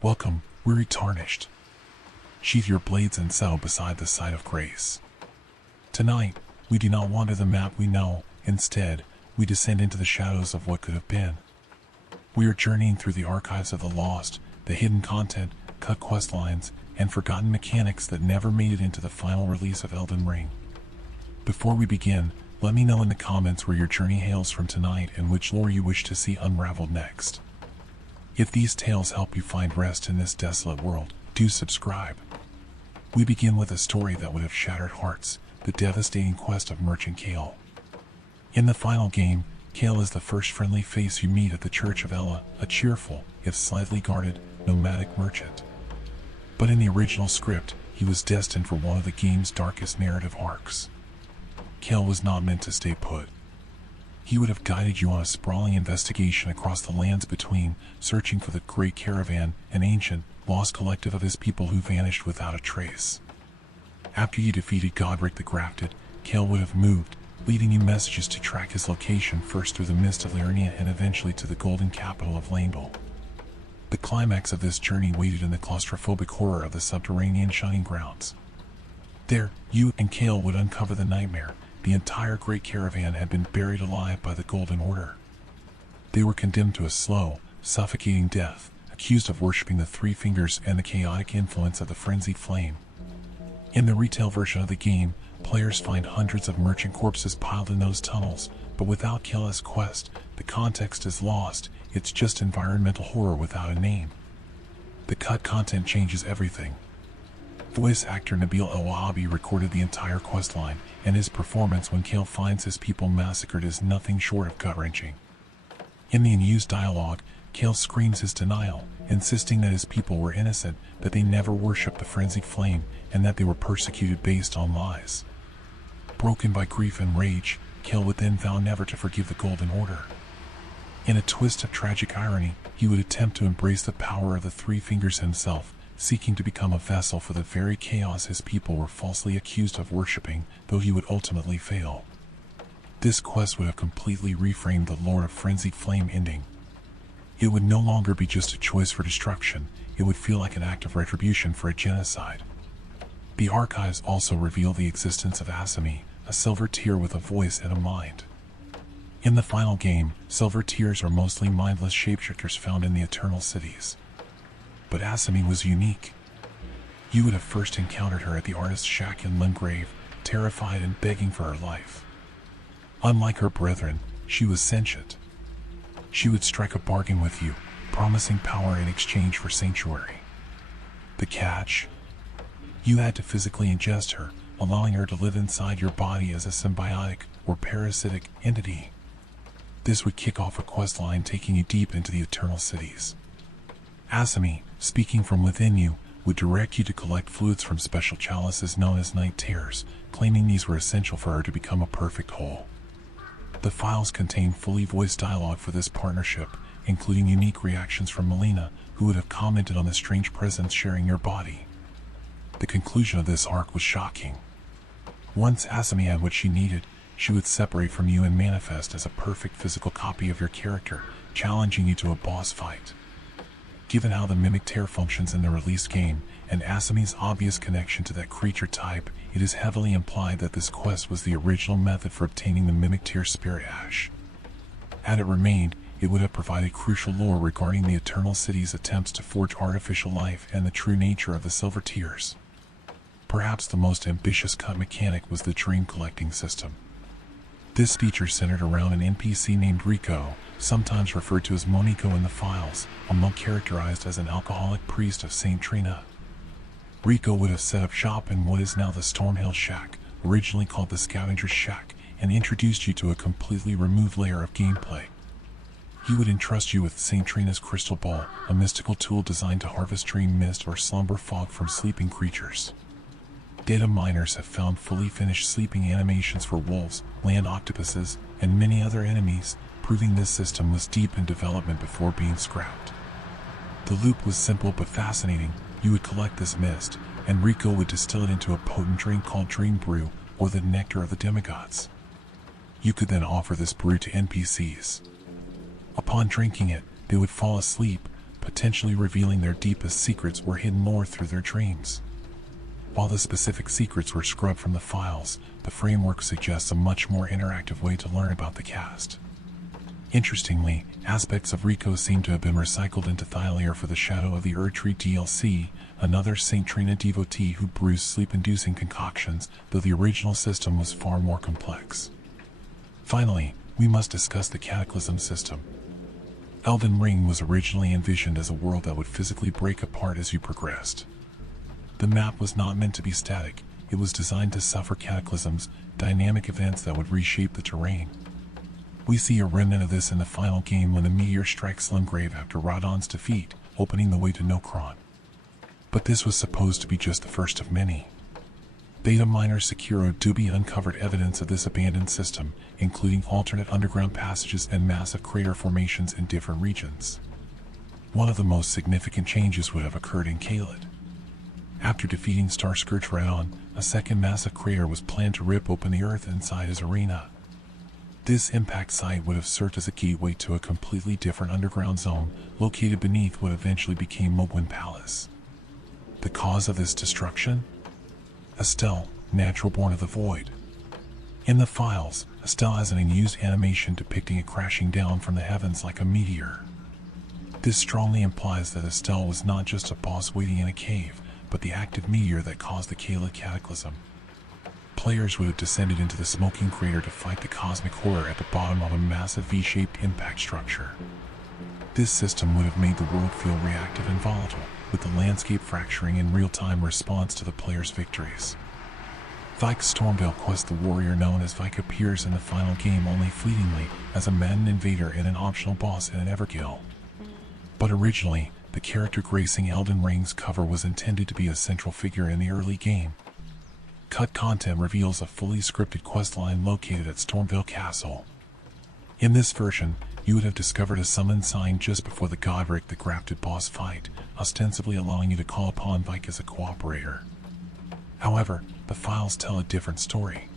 Welcome, weary tarnished. Sheathe your blades and settle beside the side of grace. Tonight, we do not wander the map we know. Instead, we descend into the shadows of what could have been. We are journeying through the archives of the lost, the hidden content, cut quest lines, and forgotten mechanics that never made it into the final release of Elden Ring. Before we begin, let me know in the comments where your journey hails from tonight and which lore you wish to see unraveled next. If these tales help you find rest in this desolate world, do subscribe. We begin with a story that would have shattered hearts, the devastating quest of Merchant Kale. In the final game, Kale is the first friendly face you meet at the Church of Ella, a cheerful, if slightly guarded, nomadic merchant. But in the original script, he was destined for one of the game's darkest narrative arcs. Kale was not meant to stay put. He would have guided you on a sprawling investigation across the lands between, searching for the Great Caravan, an ancient, lost collective of his people who vanished without a trace. After you defeated Godric the Grafted, Kale would have moved, leading you messages to track his location first through the mist of Liurnia and eventually to the golden capital of Landel. The climax of this journey waited in the claustrophobic horror of the subterranean shining grounds. There, you and Kale would uncover the nightmare. The entire Great Caravan had been buried alive by the Golden Order. They were condemned to a slow, suffocating death, accused of worshipping the Three Fingers and the chaotic influence of the Frenzied Flame. In the retail version of the game, players find hundreds of merchant corpses piled in those tunnels, but without Kale's quest, the context is lost. It's just environmental horror without a name. The cut content changes everything. Voice actor Nabil El-Wahabi recorded the entire questline, and his performance when Kale finds his people massacred is nothing short of gut-wrenching. In the unused dialogue, Kale screams his denial, insisting that his people were innocent, that they never worshipped the Frenzied Flame, and that they were persecuted based on lies. Broken by grief and rage, Kale would then vow never to forgive the Golden Order. In a twist of tragic irony, he would attempt to embrace the power of the Three Fingers himself, seeking to become a vessel for the very chaos his people were falsely accused of worshipping, though he would ultimately fail. This quest would have completely reframed the lore of Frenzied Flame ending. It would no longer be just a choice for destruction, it would feel like an act of retribution for a genocide. The archives also reveal the existence of Asami, a silver tear with a voice and a mind. In the final game, silver tears are mostly mindless shapeshifters found in the Eternal Cities. But Asami was unique. You would have first encountered her at the artist's shack in Limgrave, terrified and begging for her life. Unlike her brethren, she was sentient. She would strike a bargain with you, promising power in exchange for sanctuary. The catch? You had to physically ingest her, allowing her to live inside your body as a symbiotic or parasitic entity. This would kick off a quest line taking you deep into the Eternal Cities. Asami, speaking from within you, would direct you to collect fluids from special chalices known as night tears, claiming these were essential for her to become a perfect whole. The files contain fully voiced dialogue for this partnership, including unique reactions from Melina, who would have commented on the strange presence sharing your body. The conclusion of this arc was shocking. Once Asami had what she needed, she would separate from you and manifest as a perfect physical copy of your character, challenging you to a boss fight. Given how the Mimic Tear functions in the release game, and Asami's obvious connection to that creature type, it is heavily implied that this quest was the original method for obtaining the Mimic Tear Spirit Ash. Had it remained, it would have provided crucial lore regarding the Eternal City's attempts to forge artificial life and the true nature of the Silver Tears. Perhaps the most ambitious cut mechanic was the dream collecting system. This feature centered around an NPC named Rico, sometimes referred to as Monico in the files, a monk characterized as an alcoholic priest of St. Trina. Rico would have set up shop in what is now the Stormhill Shack, originally called the Scavenger's Shack, and introduced you to a completely removed layer of gameplay. He would entrust you with St. Trina's Crystal Ball, a mystical tool designed to harvest dream mist or slumber fog from sleeping creatures. Data miners have found fully finished sleeping animations for wolves, land octopuses, and many other enemies, proving this system was deep in development before being scrapped. The loop was simple but fascinating. You would collect this mist, and Rico would distill it into a potent drink called Dream Brew, or the Nectar of the Demigods. You could then offer this brew to NPCs. Upon drinking it, they would fall asleep, potentially revealing their deepest secrets or hidden lore through their dreams. While the specific secrets were scrubbed from the files, the framework suggests a much more interactive way to learn about the cast. Interestingly, aspects of Rico seem to have been recycled into Thylair for the Shadow of the Erdtree DLC, another Saint Trina devotee who brews sleep-inducing concoctions, though the original system was far more complex. Finally, we must discuss the Cataclysm system. Elden Ring was originally envisioned as a world that would physically break apart as you progressed. The map was not meant to be static, it was designed to suffer cataclysms, dynamic events that would reshape the terrain. We see a remnant of this in the final game when a meteor strikes Limgrave after Radon's defeat, opening the way to Nokron. But this was supposed to be just the first of many. Beta miner Sekiro Dubi uncovered evidence of this abandoned system, including alternate underground passages and massive crater formations in different regions. One of the most significant changes would have occurred in Kale. After defeating Starscourge Radon, a second massive crater was planned to rip open the earth inside his arena. This impact site would have served as a gateway to a completely different underground zone, located beneath what eventually became Mobwin Palace. The cause of this destruction? Estelle, natural born of the void. In the files, Estelle has an unused animation depicting it crashing down from the heavens like a meteor. This strongly implies that Estelle was not just a boss waiting in a cave, but the active meteor that caused the Kale cataclysm. Players would have descended into the smoking crater to fight the cosmic horror at the bottom of a massive V-shaped impact structure. This system would have made the world feel reactive and volatile, with the landscape fracturing in real-time response to the player's victories. Vike's Stormveil quest, the warrior known as Vike, appears in the final game only fleetingly as a maddened invader and an optional boss in an Everkill. But originally, the character gracing Elden Ring's cover was intended to be a central figure in the early game. Cut content reveals a fully scripted questline located at Stormveil Castle. In this version, you would have discovered a summon sign just before the Godric the Grafted boss fight, ostensibly allowing you to call upon Vike as a cooperator. However, the files tell a different story.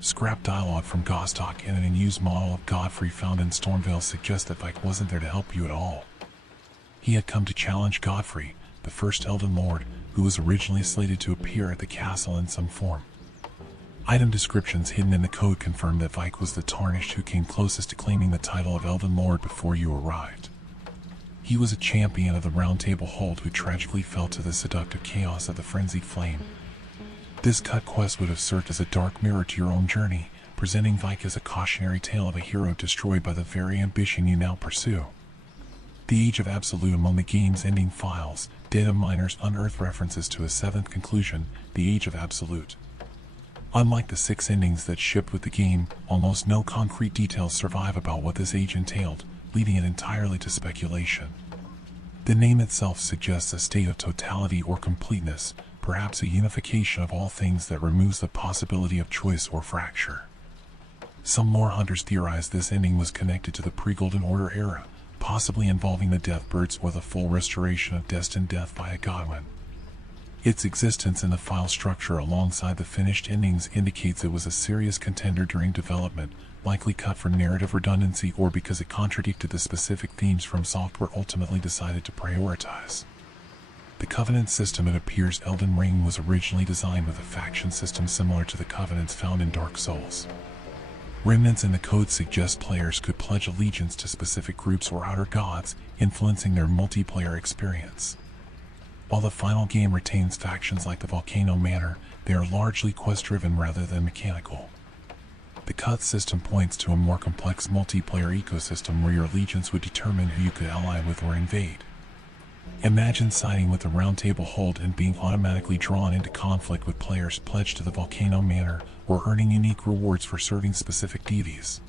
Scrap dialogue from Gostok and an unused model of Godfrey found in Stormveil suggest that Vike wasn't there to help you at all. He had come to challenge Godfrey, the first Elden Lord, who was originally slated to appear at the castle in some form. Item descriptions hidden in the code confirm that Vike was the Tarnished who came closest to claiming the title of Elden Lord before you arrived. He was a champion of the Round Table Hold who tragically fell to the seductive chaos of the Frenzied Flame. This cut quest would have served as a dark mirror to your own journey, presenting Vike as a cautionary tale of a hero destroyed by the very ambition you now pursue. The Age of Absolute. Among the game's ending files, data miners unearth references to a seventh conclusion, the Age of Absolute. Unlike the 6 endings that shipped with the game, almost no concrete details survive about what this age entailed, leaving it entirely to speculation. The name itself suggests a state of totality or completeness, perhaps a unification of all things that removes the possibility of choice or fracture. Some lore hunters theorize this ending was connected to the pre-Golden Order era, possibly involving the Deathbirds or the full restoration of destined death by a Godwin. Its existence in the file structure alongside the finished endings indicates it was a serious contender during development, likely cut for narrative redundancy or because it contradicted the specific themes FromSoftware ultimately decided to prioritize. The Covenant system. It appears Elden Ring was originally designed with a faction system similar to the Covenants found in Dark Souls. Remnants in the code suggest players could pledge allegiance to specific groups or outer gods, influencing their multiplayer experience. While the final game retains factions like the Volcano Manor, they are largely quest-driven rather than mechanical. The cut system points to a more complex multiplayer ecosystem where your allegiance would determine who you could ally with or invade. Imagine siding with the Round Table Hold and being automatically drawn into conflict with players pledged to the Volcano Manor, or earning unique rewards for serving specific deities.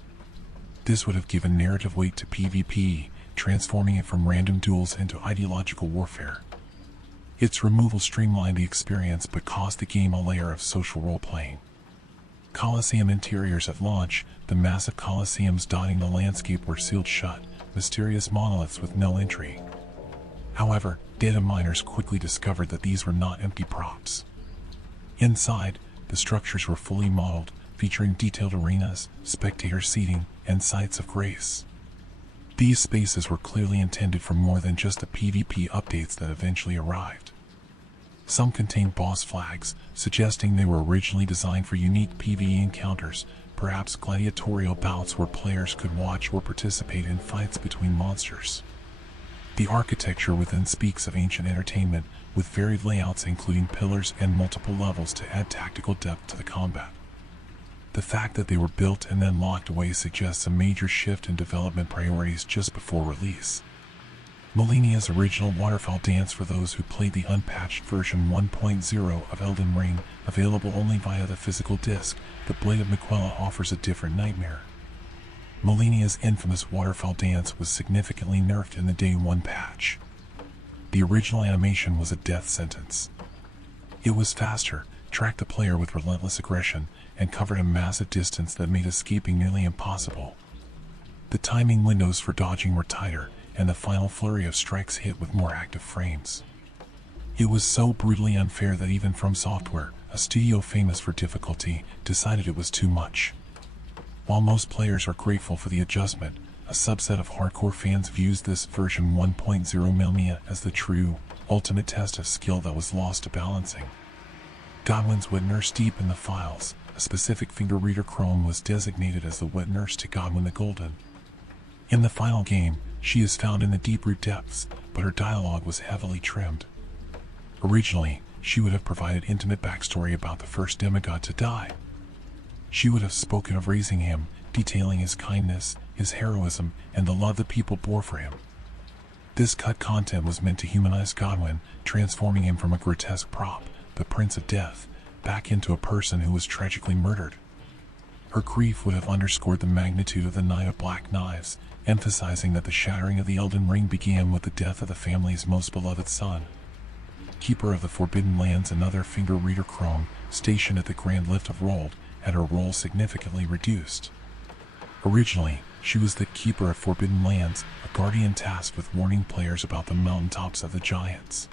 This would have given narrative weight to PvP, transforming it from random duels into ideological warfare. Its removal streamlined the experience but cost the game a layer of social role-playing. Colosseum interiors. At launch, the massive colosseums dotting the landscape were sealed shut, mysterious monoliths with no entry. However, data miners quickly discovered that these were not empty props. Inside, the structures were fully modeled, featuring detailed arenas, spectator seating, and sites of grace. These spaces were clearly intended for more than just the PvP updates that eventually arrived. Some contained boss flags, suggesting they were originally designed for unique PvE encounters, perhaps gladiatorial bouts where players could watch or participate in fights between monsters. The architecture within speaks of ancient entertainment, with varied layouts including pillars and multiple levels to add tactical depth to the combat. The fact that they were built and then locked away suggests a major shift in development priorities just before release. Millennia's original waterfall dance for those who played the unpatched version 1.0 of Elden Ring, available only via the physical disc, the Blade of Miquella offers a different nightmare. Millennia's infamous waterfall dance was significantly nerfed in the Day 1 patch. The original animation was a death sentence. It was faster, tracked the player with relentless aggression, and covered a massive distance that made escaping nearly impossible. The timing windows for dodging were tighter, and the final flurry of strikes hit with more active frames. It was so brutally unfair that even FromSoftware, a studio famous for difficulty, decided it was too much. While most players are grateful for the adjustment, a subset of hardcore fans views this version 1.0 Millennia as the true, ultimate test of skill that was lost to balancing. Godwyn's wet nurse deep in the files, a specific finger reader Chrome was designated as the wet nurse to Godwyn the Golden. In the final game, she is found in the deep root depths, but her dialogue was heavily trimmed. Originally, she would have provided intimate backstory about the first demigod to die. She would have spoken of raising him, detailing his kindness, his heroism, and the love the people bore for him. This cut content was meant to humanize Godwyn, transforming him from a grotesque prop, the Prince of Death, back into a person who was tragically murdered. Her grief would have underscored the magnitude of the Night of Black Knives, emphasizing that the shattering of the Elden Ring began with the death of the family's most beloved son. Keeper of the Forbidden Lands, another finger reader Chrome, stationed at the Grand Lift of Rold, had her role significantly reduced. Originally, she was the Keeper of Forbidden Lands, a guardian tasked with warning players about the mountaintops of the giants.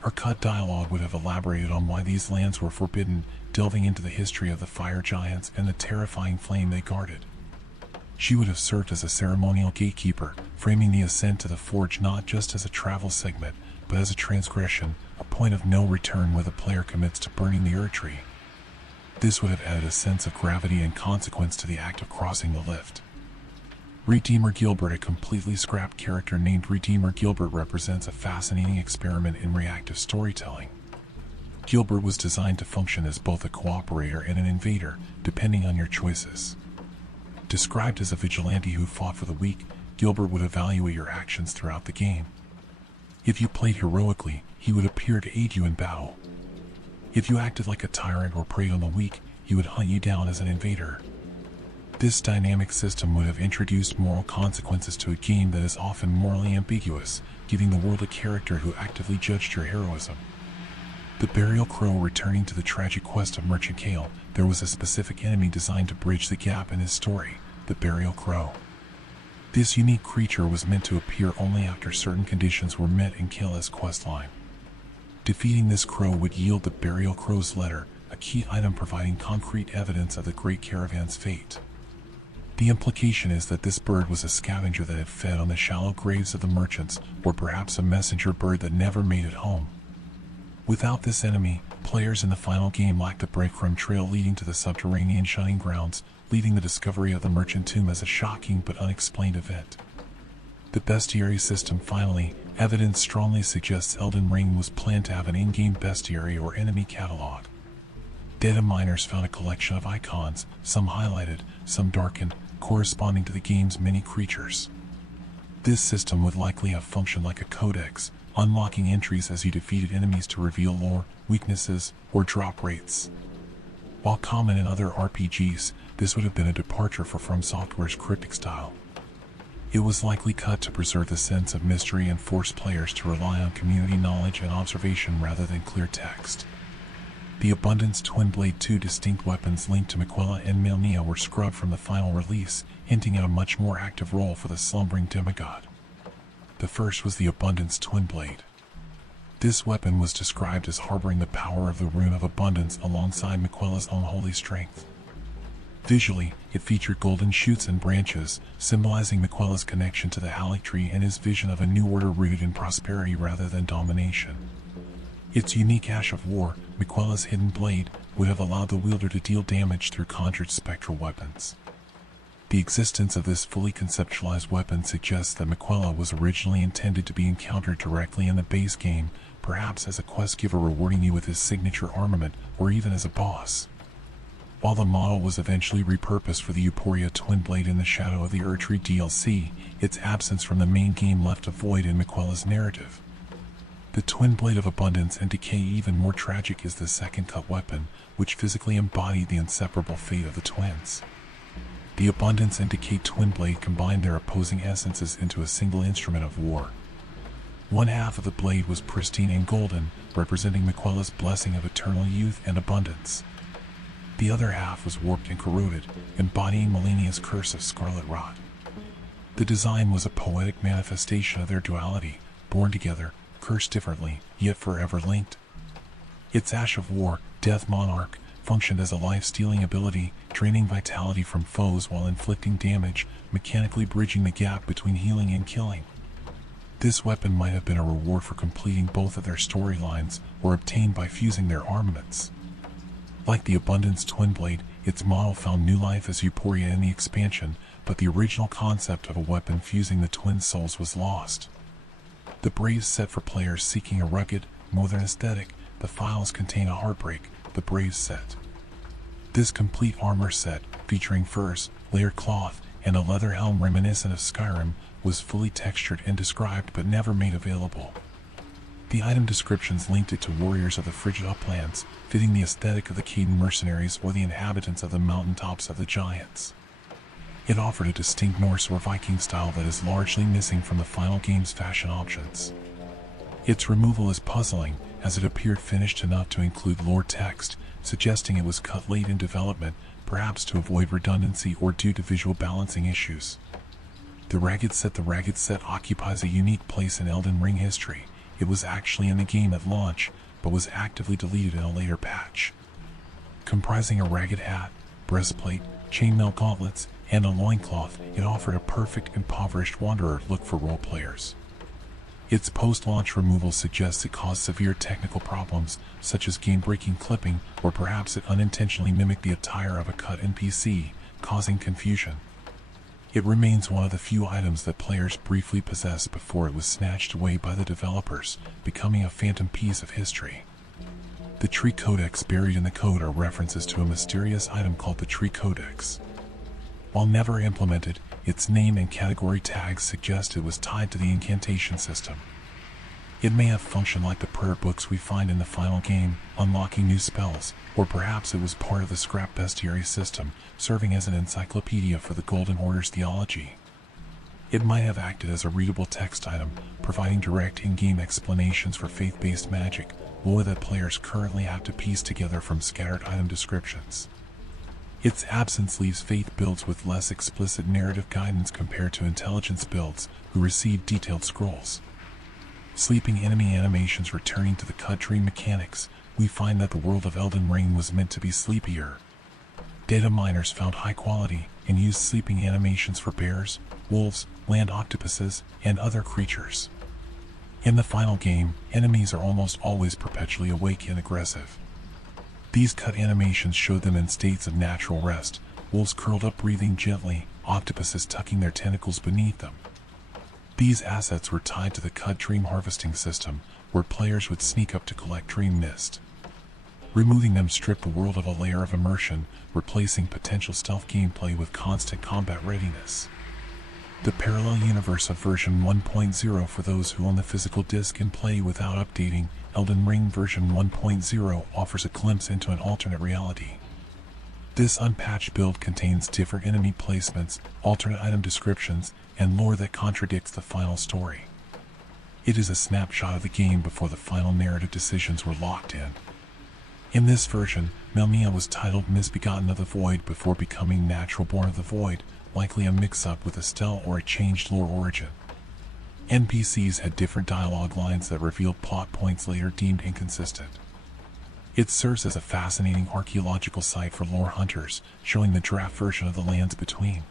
Her cut dialogue would have elaborated on why these lands were forbidden, delving into the history of the fire giants and the terrifying flame they guarded. She would have served as a ceremonial gatekeeper, framing the ascent to the forge not just as a travel segment, but as a transgression, a point of no return where the player commits to burning the Erdtree. This would have added a sense of gravity and consequence to the act of crossing the lift. Redeemer Gilbert, a completely scrapped character named Redeemer Gilbert, represents a fascinating experiment in reactive storytelling. Gilbert was designed to function as both a cooperator and an invader, depending on your choices. Described as a vigilante who fought for the weak, Gilbert would evaluate your actions throughout the game. If you played heroically, he would appear to aid you in battle. If you acted like a tyrant or preyed on the weak, he would hunt you down as an invader. This dynamic system would have introduced moral consequences to a game that is often morally ambiguous, giving the world a character who actively judged your heroism. The Burial Crow returning to the tragic quest of Merchant Kale, there was a specific enemy designed to bridge the gap in his story, the Burial Crow. This unique creature was meant to appear only after certain conditions were met in Kale's questline. Defeating this crow would yield the Burial Crow's letter, a key item providing concrete evidence of the Great Caravan's fate. The implication is that this bird was a scavenger that had fed on the shallow graves of the merchants, or perhaps a messenger bird that never made it home. Without this enemy, players in the final game lacked the breadcrumb trail leading to the subterranean shunning grounds, leaving the discovery of the merchant tomb as a shocking but unexplained event. The bestiary system finally, evidence strongly suggests Elden Ring was planned to have an in-game bestiary or enemy catalog. Dataminers found a collection of icons, some highlighted, some darkened, corresponding to the game's many creatures. This system would likely have functioned like a codex, unlocking entries as you defeated enemies to reveal lore, weaknesses, or drop rates. While common in other RPGs, this would have been a departure for FromSoftware's cryptic style. It was likely cut to preserve the sense of mystery and force players to rely on community knowledge and observation rather than clear text. The Abundance Twin Blade, two distinct weapons linked to Miquella and Millennia, were scrubbed from the final release, hinting at a much more active role for the slumbering demigod. The first was the Abundance Twin Blade. This weapon was described as harboring the power of the Rune of Abundance alongside Miquella's unholy strength. Visually, it featured golden shoots and branches, symbolizing Miquella's connection to the Halleck tree and his vision of a new order rooted in prosperity rather than domination. Its unique Ash of War, Miquella's hidden blade, would have allowed the wielder to deal damage through conjured spectral weapons. The existence of this fully conceptualized weapon suggests that Miquella was originally intended to be encountered directly in the base game, perhaps as a quest giver rewarding you with his signature armament, or even as a boss. While the model was eventually repurposed for the Euphoria Twin Blade in the Shadow of the Erdtree DLC, its absence from the main game left a void in Miquella's narrative. The Twin Blade of Abundance and Decay. Even more tragic is the second cut weapon, which physically embodied the inseparable fate of the twins. The Abundance and Decay Twin Blade combined their opposing essences into a single instrument of war. One half of the blade was pristine and golden, representing Miquella's blessing of eternal youth and abundance. The other half was warped and corroded, embodying Malenia's curse of scarlet rot. The design was a poetic manifestation of their duality, born together, cursed differently, yet forever linked. Its Ash of War, Death Monarch, functioned as a life-stealing ability, draining vitality from foes while inflicting damage, mechanically bridging the gap between healing and killing. This weapon might have been a reward for completing both of their storylines, or obtained by fusing their armaments. Like the Abundance Twin Blade, its model found new life as Euphoria in the expansion, but the original concept of a weapon fusing the twin souls was lost. The Braves set for players seeking a rugged, modern aesthetic. The files contain a Heartbreak, the Braves set. This complete armor set, featuring furs, layered cloth, and a leather helm reminiscent of Skyrim, was fully textured and described but never made available. The item descriptions linked it to warriors of the frigid uplands, fitting the aesthetic of the Caden mercenaries or the inhabitants of the mountaintops of the giants. It offered a distinct Norse or Viking style that is largely missing from the final game's fashion options. Its removal is puzzling, as it appeared finished enough to include lore text, suggesting it was cut late in development, perhaps to avoid redundancy or due to visual balancing issues. The Ragged Set occupies a unique place in Elden Ring history. It was actually in the game at launch, but was actively deleted in a later patch. Comprising a ragged hat, breastplate, chainmail gauntlets, and a loincloth, it offered a perfect impoverished wanderer look for role players. Its post-launch removal suggests it caused severe technical problems, such as game-breaking clipping, or perhaps it unintentionally mimicked the attire of a cut NPC, causing confusion. It remains one of the few items that players briefly possessed before it was snatched away by the developers, becoming a phantom piece of history. The Tree Codex buried in the code are references to a mysterious item called the Tree Codex. While never implemented, its name and category tags suggest it was tied to the incantation system. It may have functioned like the prayer books we find in the final game, unlocking new spells, or perhaps it was part of the scrap bestiary system, serving as an encyclopedia for the Golden Order's theology. It might have acted as a readable text item, providing direct in-game explanations for faith-based magic, lore that players currently have to piece together from scattered item descriptions. Its absence leaves faith builds with less explicit narrative guidance compared to intelligence builds, who receive detailed scrolls. Sleeping enemy animations returning to the cut tree mechanics, we find that the world of Elden Ring was meant to be sleepier. Data miners found high quality and used sleeping animations for bears, wolves, land octopuses, and other creatures. In the final game, enemies are almost always perpetually awake and aggressive. These cut animations showed them in states of natural rest, wolves curled up breathing gently, octopuses tucking their tentacles beneath them. These assets were tied to the cut dream harvesting system, where players would sneak up to collect dream mist. Removing them stripped the world of a layer of immersion, replacing potential stealth gameplay with constant combat readiness. The parallel universe of version 1.0 for those who own the physical disc and play without updating, Elden Ring version 1.0 offers a glimpse into an alternate reality. This unpatched build contains different enemy placements, alternate item descriptions, and lore that contradicts the final story. It is a snapshot of the game before the final narrative decisions were locked in. In this version, Malenia was titled Misbegotten of the Void before becoming Natural Born of the Void, likely a mix-up with Estelle or a changed lore origin. NPCs had different dialogue lines that revealed plot points later deemed inconsistent. It serves as a fascinating archaeological site for lore hunters, showing the draft version of the lands between.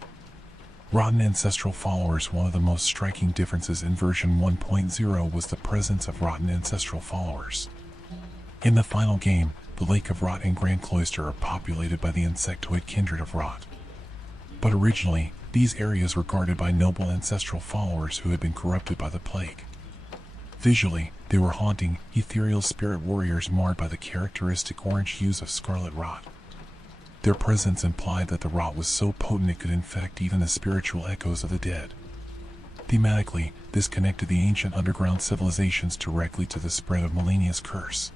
Rotten ancestral followers. One of the most striking differences in version 1.0 was the presence of rotten ancestral followers. In the final game, the Lake of Rot and Grand Cloister are populated by the insectoid kindred of Rot. But originally, these areas were guarded by noble ancestral followers who had been corrupted by the plague. Visually, they were haunting, ethereal spirit warriors marred by the characteristic orange hues of scarlet rot. Their presence implied that the rot was so potent it could infect even the spiritual echoes of the dead. Thematically, this connected the ancient underground civilizations directly to the spread of Millennia's curse.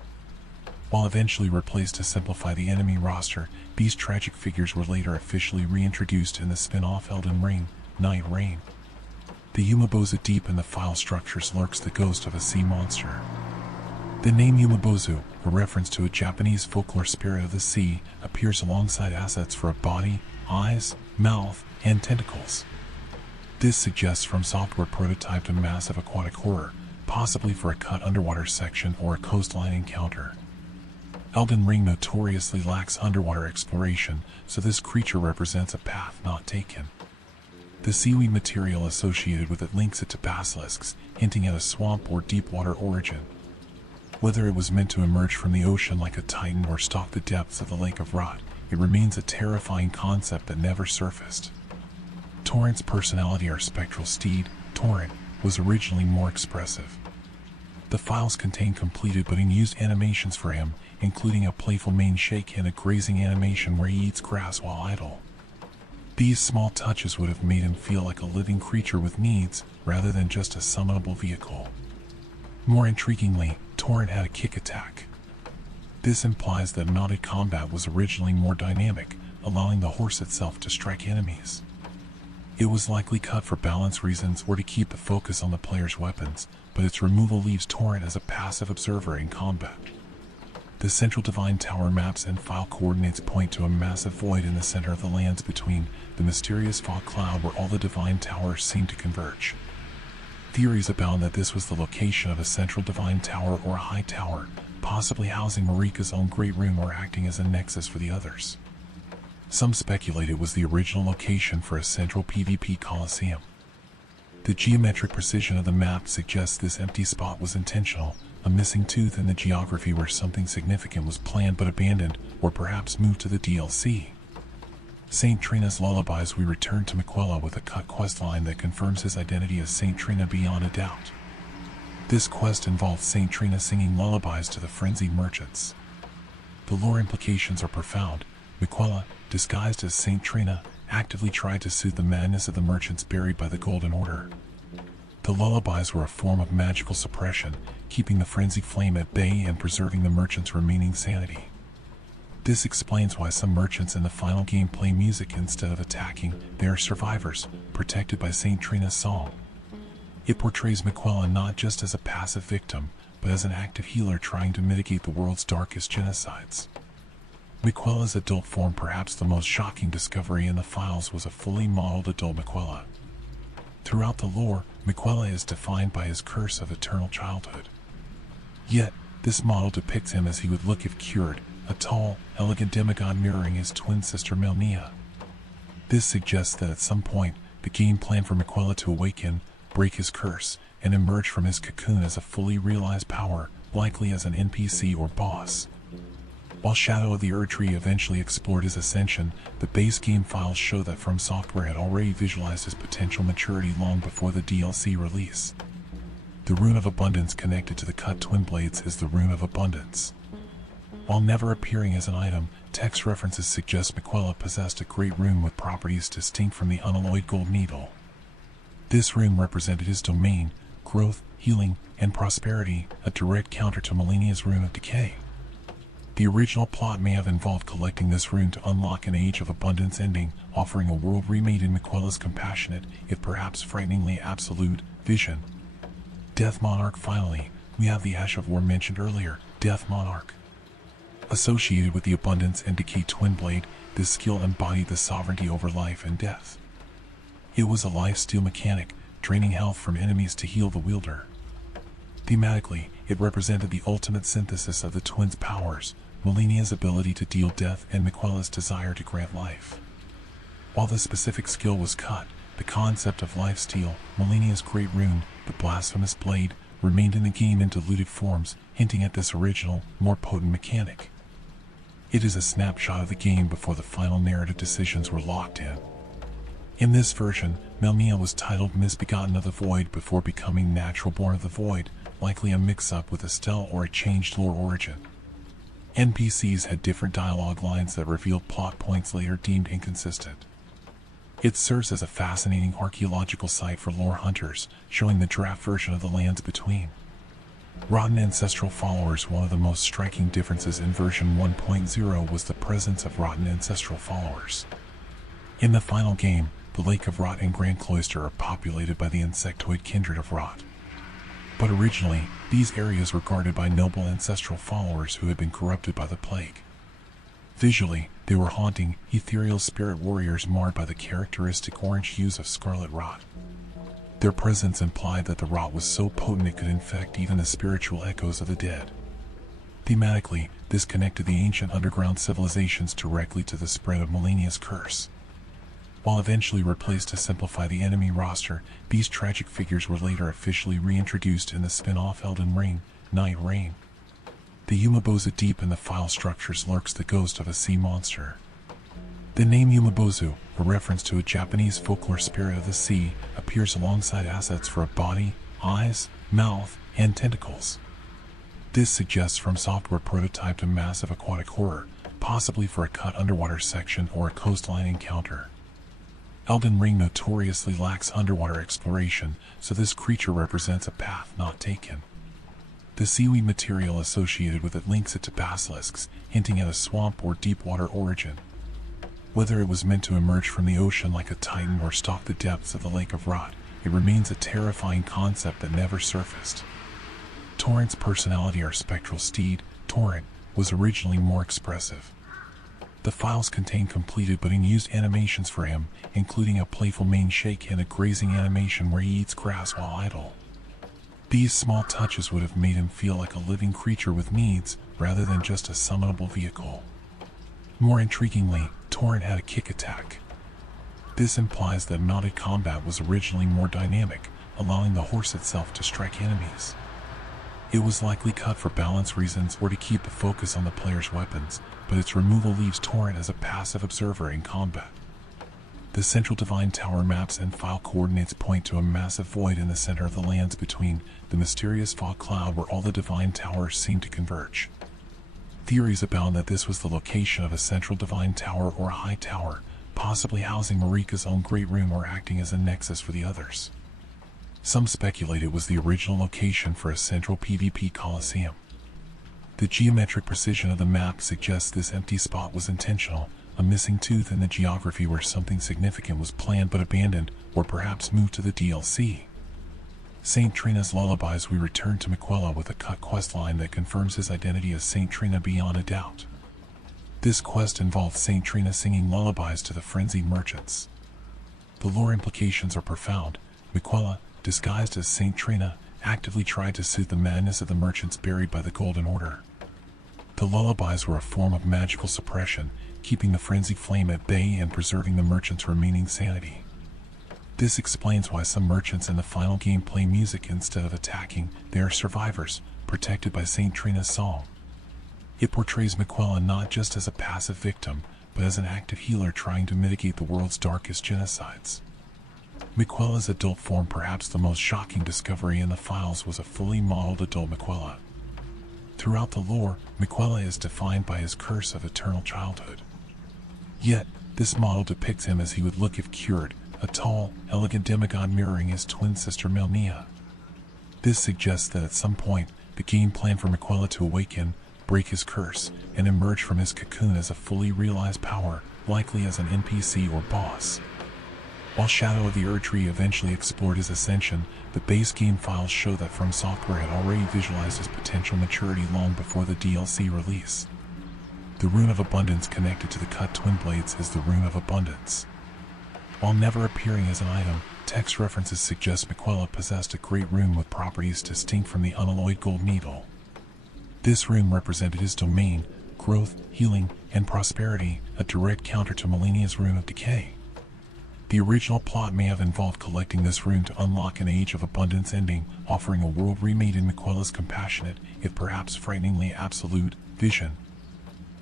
While eventually replaced to simplify the enemy roster, these tragic figures were later officially reintroduced in the spin-off Elden Ring, Night Rain. The Yumabozu deep in the file structures lurks the ghost of a sea monster. The name Yumabozu, a reference to a Japanese folklore spirit of the sea, appears alongside assets for a body, eyes, mouth, and tentacles. This suggests FromSoftware prototyped a massive aquatic horror, possibly for a cut underwater section or a coastline encounter. Elden Ring notoriously lacks underwater exploration, so this creature represents a path not taken. The seaweed material associated with it links it to basilisks, hinting at a swamp or deep water origin. Whether it was meant to emerge from the ocean like a titan or stalk the depths of the Lake of Rot, it remains a terrifying concept that never surfaced. Torrent's personality, our spectral steed, Torrent, was originally more expressive. The files contain completed but unused animations for him, including a playful mane shake and a grazing animation where he eats grass while idle. These small touches would have made him feel like a living creature with needs, rather than just a summonable vehicle. More intriguingly, Torrent had a kick attack. This implies that mounted combat was originally more dynamic, allowing the horse itself to strike enemies. It was likely cut for balance reasons or to keep the focus on the player's weapons, but its removal leaves Torrent as a passive observer in combat. The central Divine Tower maps and file coordinates point to a massive void in the center of the lands between, the mysterious fog cloud where all the Divine Towers seem to converge. Theories abound that this was the location of a central Divine Tower or a high tower, possibly housing Marika's own Great Rune or acting as a nexus for the others. Some speculate it was the original location for a central PvP Colosseum. The geometric precision of the map suggests this empty spot was intentional, a missing tooth in the geography where something significant was planned but abandoned, or perhaps moved to the DLC. Saint Trina's Lullabies. We return to Miquella with a cut questline that confirms his identity as Saint Trina beyond a doubt. This quest involves Saint Trina singing lullabies to the frenzied merchants. The lore implications are profound. Miquella, disguised as Saint Trina, actively tried to soothe the madness of the merchants buried by the Golden Order. The lullabies were a form of magical suppression, keeping the frenzied flame at bay and preserving the merchants' remaining sanity. This explains why some merchants in the final game play music instead of attacking. They are survivors, protected by Saint Trina's song. It portrays Miquella not just as a passive victim, but as an active healer trying to mitigate the world's darkest genocides. Miquella's adult form, perhaps the most shocking discovery in the files, was a fully modeled adult Miquella. Throughout the lore, Miquella is defined by his curse of eternal childhood. Yet, this model depicts him as he would look if cured, a tall, elegant demigod mirroring his twin sister Melnia. This suggests that at some point, the game planned for Miquella to awaken, break his curse, and emerge from his cocoon as a fully realized power, likely as an NPC or boss. While Shadow of the Erdtree eventually explored his ascension, the base game files show that FromSoftware had already visualized his potential maturity long before the DLC release. The Rune of Abundance connected to the cut twin blades is the Rune of Abundance. While never appearing as an item, text references suggest Miquella possessed a great rune with properties distinct from the unalloyed gold needle. This rune represented his domain, growth, healing, and prosperity, a direct counter to Millennia's Rune of Decay. The original plot may have involved collecting this rune to unlock an Age of Abundance ending, offering a world remade in Miquella's compassionate, if perhaps frighteningly absolute, vision. Death Monarch. Finally, we have the Ash of War mentioned earlier, Death Monarch. Associated with the Abundance and Decay twin blade, this skill embodied the sovereignty over life and death. It was a lifesteal mechanic, draining health from enemies to heal the wielder. Thematically, it represented the ultimate synthesis of the twins' powers, Malenia's ability to deal death and Miquella's desire to grant life. While the specific skill was cut, the concept of lifesteal, Malenia's great rune, the blasphemous blade, remained in the game in diluted forms, hinting at this original, more potent mechanic. It is a snapshot of the game before the final narrative decisions were locked in. In this version, Malenia was titled Misbegotten of the Void before becoming Natural Born of the Void, likely a mix-up with Estelle or a changed lore origin. NPCs had different dialogue lines that revealed plot points later deemed inconsistent. It serves as a fascinating archaeological site for lore hunters, showing the draft version of the lands between. Rotten ancestral followers. One of the most striking differences in version 1.0 was the presence of rotten ancestral followers. In the final game, the Lake of Rot and Grand Cloister are populated by the insectoid kindred of Rot. But originally, these areas were guarded by noble ancestral followers who had been corrupted by the plague. Visually, they were haunting, ethereal spirit warriors marred by the characteristic orange hues of scarlet rot. Their presence implied that the rot was so potent it could infect even the spiritual echoes of the dead. Thematically, this connected the ancient underground civilizations directly to the spread of Malenia's curse. While eventually replaced to simplify the enemy roster, these tragic figures were later officially reintroduced in the spin-off Elden Ring, Night Rain. The Yumabozu deep in the file structures lurks the ghost of a sea monster. The name Yumabozu, a reference to a Japanese folklore spirit of the sea, appears alongside assets for a body, eyes, mouth, and tentacles. This suggests FromSoftware prototyped a massive aquatic horror, possibly for a cut underwater section or a coastline encounter. Elden Ring notoriously lacks underwater exploration, so this creature represents a path not taken. The seaweed material associated with it links it to basilisks, hinting at a swamp or deep water origin. Whether it was meant to emerge from the ocean like a titan or stalk the depths of the Lake of Rot, it remains a terrifying concept that never surfaced. Torrent's personality, our spectral steed, Torrent, was originally more expressive. The files contain completed but unused animations for him, including a playful mane shake and a grazing animation where he eats grass while idle. These small touches would have made him feel like a living creature with needs, rather than just a summonable vehicle. More intriguingly, Torrent had a kick attack. This implies that mounted combat was originally more dynamic, allowing the horse itself to strike enemies. It was likely cut for balance reasons or to keep the focus on the player's weapons, but its removal leaves Torrent as a passive observer in combat. The central Divine Tower maps and file coordinates point to a massive void in the center of the lands between, the mysterious fog cloud where all the Divine Towers seem to converge. Theories abound that this was the location of a central Divine Tower or a high tower, possibly housing Marika's own great room or acting as a nexus for the others. Some speculate it was the original location for a central PvP coliseum. The geometric precision of the map suggests this empty spot was intentional, a missing tooth in the geography where something significant was planned but abandoned, or perhaps moved to the DLC. Saint Trina's Lullabies. We return to Miquella with a cut questline that confirms his identity as Saint Trina beyond a doubt. This quest involves Saint Trina singing lullabies to the frenzied merchants. The lore implications are profound. Miquella, disguised as Saint Trina, actively tried to soothe the madness of the merchants buried by the Golden Order. The lullabies were a form of magical suppression, keeping the frenzied flame at bay and preserving the merchants' remaining sanity. This explains why some merchants in the final game play music instead of attacking. They are survivors, protected by Saint Trina's song. It portrays Miquella not just as a passive victim, but as an active healer trying to mitigate the world's darkest genocides. Miquella's adult form, perhaps the most shocking discovery in the files, was a fully modeled adult Miquella. Throughout the lore, Miquella is defined by his curse of eternal childhood. Yet, this model depicts him as he would look if cured, a tall, elegant demigod mirroring his twin sister Malenia. This suggests that at some point, the game planned for Miquella to awaken, break his curse, and emerge from his cocoon as a fully realized power, likely as an NPC or boss. While Shadow of the Erdtree eventually explored his ascension, the base game files show that FromSoftware had already visualized his potential maturity long before the DLC release. The Rune of Abundance connected to the cut twin blades is the Rune of Abundance. While never appearing as an item, text references suggest Miquella possessed a great rune with properties distinct from the unalloyed gold needle. This rune represented his domain, growth, healing, and prosperity, a direct counter to Melania's Rune of Decay. The original plot may have involved collecting this rune to unlock an Age of Abundance ending, offering a world remade in Miquella's compassionate, if perhaps frighteningly absolute, vision.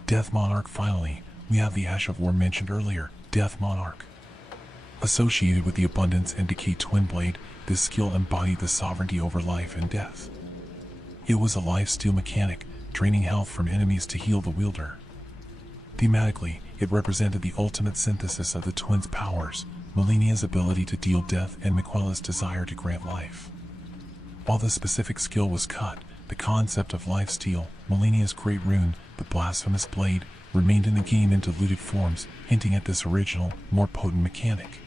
Death Monarch. Finally, we have the Ash of War mentioned earlier, Death Monarch. Associated with the Abundance and Decay Twin Blade, this skill embodied the sovereignty over life and death. It was a lifesteal mechanic, draining health from enemies to heal the wielder. Thematically, it represented the ultimate synthesis of the twins' powers, Melania's ability to deal death and Miquella's desire to grant life. While the specific skill was cut, the concept of lifesteal, Melania's great rune, the blasphemous blade, remained in the game in diluted forms, hinting at this original, more potent mechanic.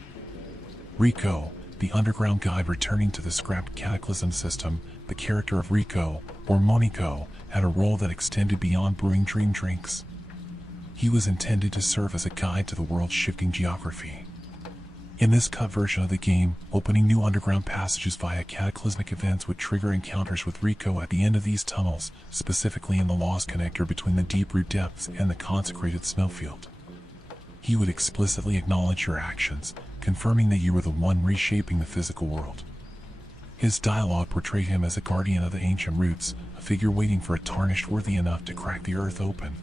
Rico, the underground guide returning to the scrapped Cataclysm system, the character of Rico, or Moniko, had a role that extended beyond brewing dream drinks. He was intended to serve as a guide to the world's shifting geography. In this cut version of the game, opening new underground passages via cataclysmic events would trigger encounters with Rico at the end of these tunnels, specifically in the lost connector between the deep root depths and the consecrated snowfield. He would explicitly acknowledge your actions, confirming that you were the one reshaping the physical world. His dialogue portrayed him as a guardian of the ancient roots, a figure waiting for a tarnished worthy enough to crack the earth open.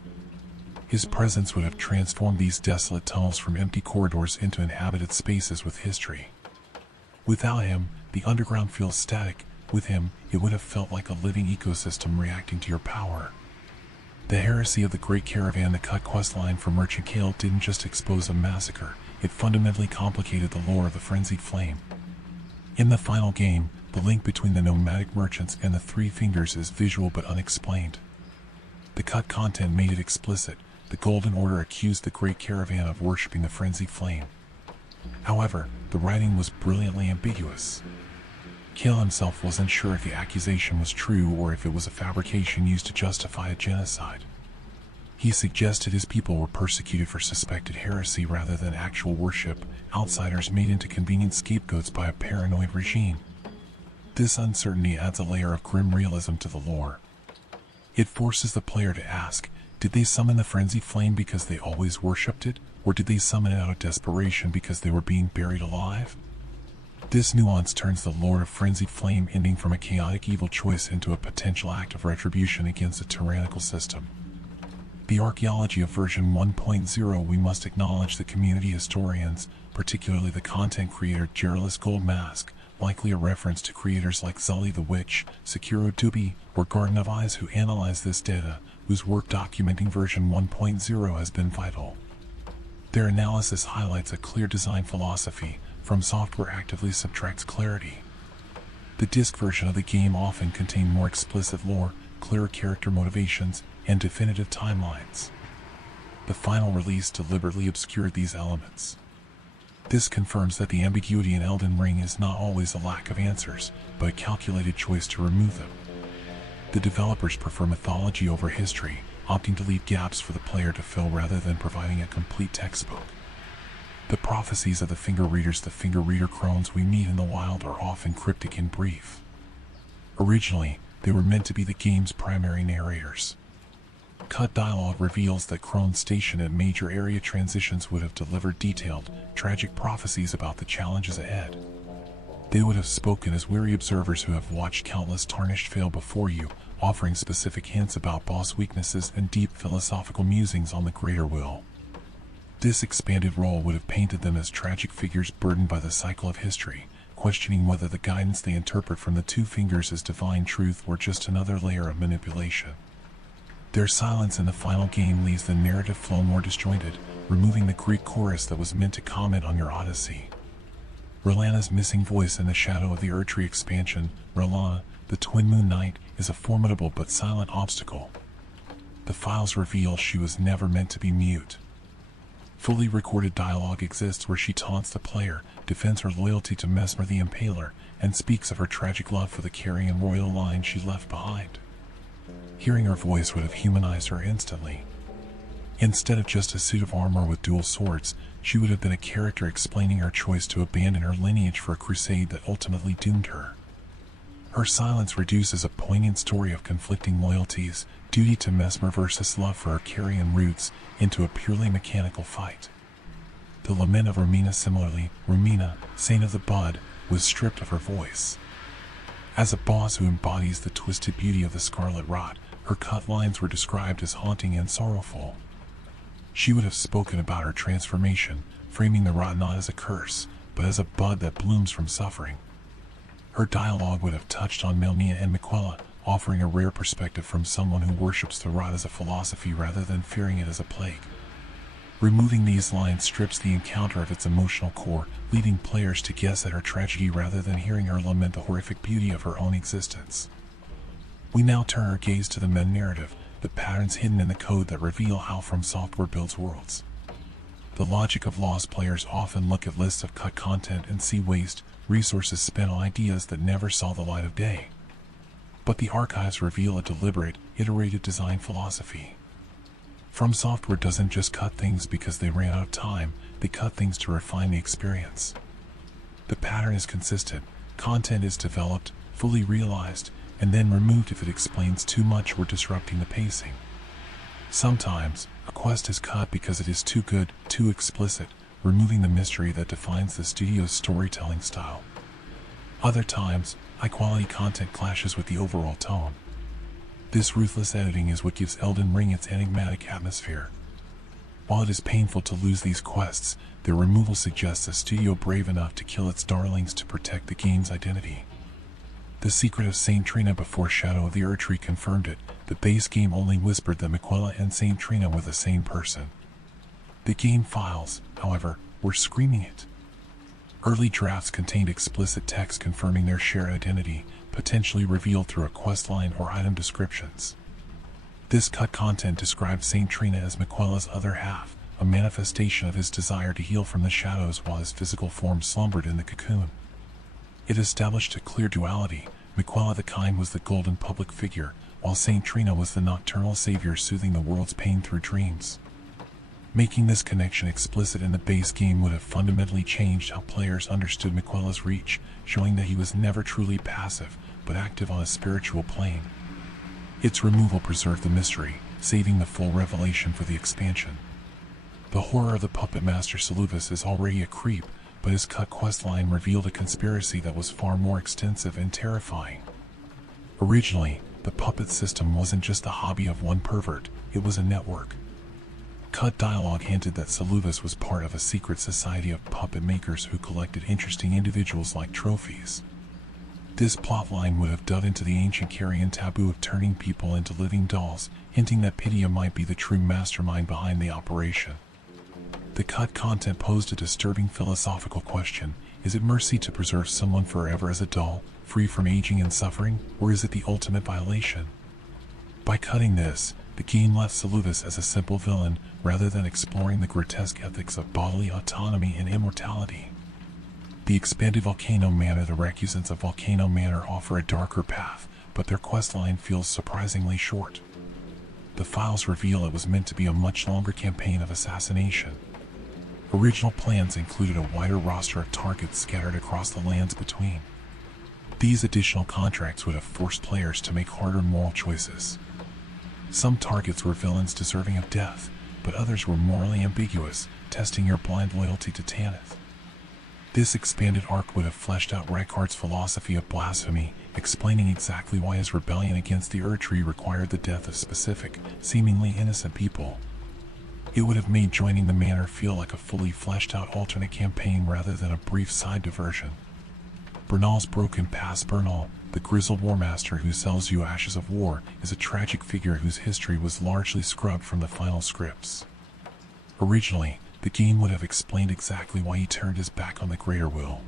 His presence would have transformed these desolate tunnels from empty corridors into inhabited spaces with history. Without him, the underground feels static. With him, it would have felt like a living ecosystem reacting to your power. The heresy of the Great Caravan, the cut questline for Merchant Kale, didn't just expose a massacre, it fundamentally complicated the lore of the Frenzied Flame. In the final game, the link between the nomadic merchants and the Three Fingers is visual but unexplained. The cut content made it explicit. The Golden Order accused the Great Caravan of worshipping the Frenzied Flame. However, the writing was brilliantly ambiguous. Kale himself wasn't sure if the accusation was true or if it was a fabrication used to justify a genocide. He suggested his people were persecuted for suspected heresy rather than actual worship, outsiders made into convenient scapegoats by a paranoid regime. This uncertainty adds a layer of grim realism to the lore. It forces the player to ask, did they summon the Frenzied Flame because they always worshipped it, or did they summon it out of desperation because they were being buried alive? This nuance turns the lore of Frenzied Flame ending from a chaotic evil choice into a potential act of retribution against a tyrannical system. The archaeology of version 1.0. We must acknowledge the community historians, particularly the content creator Geraldus Goldmask, likely a reference to creators like Zully the Witch, Sekiro Dubi, or Garden of Eyes, who analyze this data, whose work documenting version 1.0 has been vital. Their analysis highlights a clear design philosophy. FromSoftware actively subtracts clarity. The disc version of the game often contained more explicit lore, clearer character motivations, and definitive timelines. The final release deliberately obscured these elements. This confirms that the ambiguity in Elden Ring is not always a lack of answers, but a calculated choice to remove them. The developers prefer mythology over history, opting to leave gaps for the player to fill rather than providing a complete textbook. The prophecies of the finger readers, the finger reader crones we meet in the wild, are often cryptic and brief. Originally, they were meant to be the game's primary narrators. Cut dialogue reveals that crones stationed at major area transitions would have delivered detailed, tragic prophecies about the challenges ahead. They would have spoken as weary observers who have watched countless tarnished fail before you, offering specific hints about boss weaknesses and deep philosophical musings on the greater will. This expanded role would have painted them as tragic figures burdened by the cycle of history, questioning whether the guidance they interpret from the Two Fingers as divine truth or just another layer of manipulation. Their silence in the final game leaves the narrative flow more disjointed, removing the Greek chorus that was meant to comment on your odyssey. Rellana's missing voice in the shadow of the Erdtree expansion, Rellana, the Twin Moon Knight, is a formidable but silent obstacle. The files reveal she was never meant to be mute. Fully recorded dialogue exists where she taunts the player, defends her loyalty to Mesmer the Impaler, and speaks of her tragic love for the Carian royal line she left behind. Hearing her voice would have humanized her instantly. Instead of just a suit of armor with dual swords, she would have been a character explaining her choice to abandon her lineage for a crusade that ultimately doomed her. Her silence reduces a poignant story of conflicting loyalties, duty to Mesmer versus love for Arcarian roots, into a purely mechanical fight. The lament of Romina similarly, Romina, Saint of the Bud, was stripped of her voice. As a boss who embodies the twisted beauty of the Scarlet Rot, her cut lines were described as haunting and sorrowful. She would have spoken about her transformation, framing the rot not as a curse, but as a bud that blooms from suffering. Her dialogue would have touched on Melnia and Miquella, offering a rare perspective from someone who worships the rot as a philosophy rather than fearing it as a plague. Removing these lines strips the encounter of its emotional core, leading players to guess at her tragedy rather than hearing her lament the horrific beauty of her own existence. We now turn our gaze to the meta-narrative, the patterns hidden in the code that reveal how FromSoftware builds worlds. The logic of Lost players often look at lists of cut content and see waste, resources spent on ideas that never saw the light of day. But the archives reveal a deliberate, iterative design philosophy. FromSoftware doesn't just cut things because they ran out of time, they cut things to refine the experience. The pattern is consistent, content is developed, fully realized, and then removed if it explains too much or disrupting the pacing. Sometimes, a quest is cut because it is too good, too explicit, removing the mystery that defines the studio's storytelling style. Other times, high-quality content clashes with the overall tone. This ruthless editing is what gives Elden Ring its enigmatic atmosphere. While it is painful to lose these quests, their removal suggests a studio brave enough to kill its darlings to protect the game's identity. The secret of Saint Trina before Shadow of the Erdtree confirmed it. The base game only whispered that Miquella and Saint Trina were the same person. The game files, however, were screaming it. Early drafts contained explicit text confirming their shared identity, potentially revealed through a questline or item descriptions. This cut content described Saint Trina as Miquella's other half, a manifestation of his desire to heal from the shadows while his physical form slumbered in the cocoon. It established a clear duality. Miquella the Kind was the golden public figure, while Saint Trina was the nocturnal savior soothing the world's pain through dreams. Making this connection explicit in the base game would have fundamentally changed how players understood Miquella's reach, showing that he was never truly passive, but active on a spiritual plane. Its removal preserved the mystery, saving the full revelation for the expansion. The horror of the puppet master Seleucus is already a creep, but his cut questline revealed a conspiracy that was far more extensive and terrifying. Originally, the puppet system wasn't just the hobby of one pervert, it was a network. Cut dialogue hinted that Seleucus was part of a secret society of puppet makers who collected interesting individuals like trophies. This plotline would have dug into the ancient Carian taboo of turning people into living dolls, hinting that Pydia might be the true mastermind behind the operation. The cut content posed a disturbing philosophical question: is it mercy to preserve someone forever as a doll, free from aging and suffering, or is it the ultimate violation? By cutting this, the game left Seleucus as a simple villain, rather than exploring the grotesque ethics of bodily autonomy and immortality. The expanded Volcano Manor. The recusants of Volcano Manor offer a darker path, but their questline feels surprisingly short. The files reveal it was meant to be a much longer campaign of assassination. Original plans included a wider roster of targets scattered across the lands between. These additional contracts would have forced players to make harder moral choices. Some targets were villains deserving of death, but others were morally ambiguous, testing your blind loyalty to Tanith. This expanded arc would have fleshed out Reichardt's philosophy of blasphemy, explaining exactly why his rebellion against the Erdtree required the death of specific, seemingly innocent people. It would have made joining the manor feel like a fully fleshed out alternate campaign rather than a brief side diversion. Bernal's broken past. Bernal, the grizzled war master who sells you ashes of war, is a tragic figure whose history was largely scrubbed from the final scripts. Originally, the game would have explained exactly why he turned his back on the Greater Will.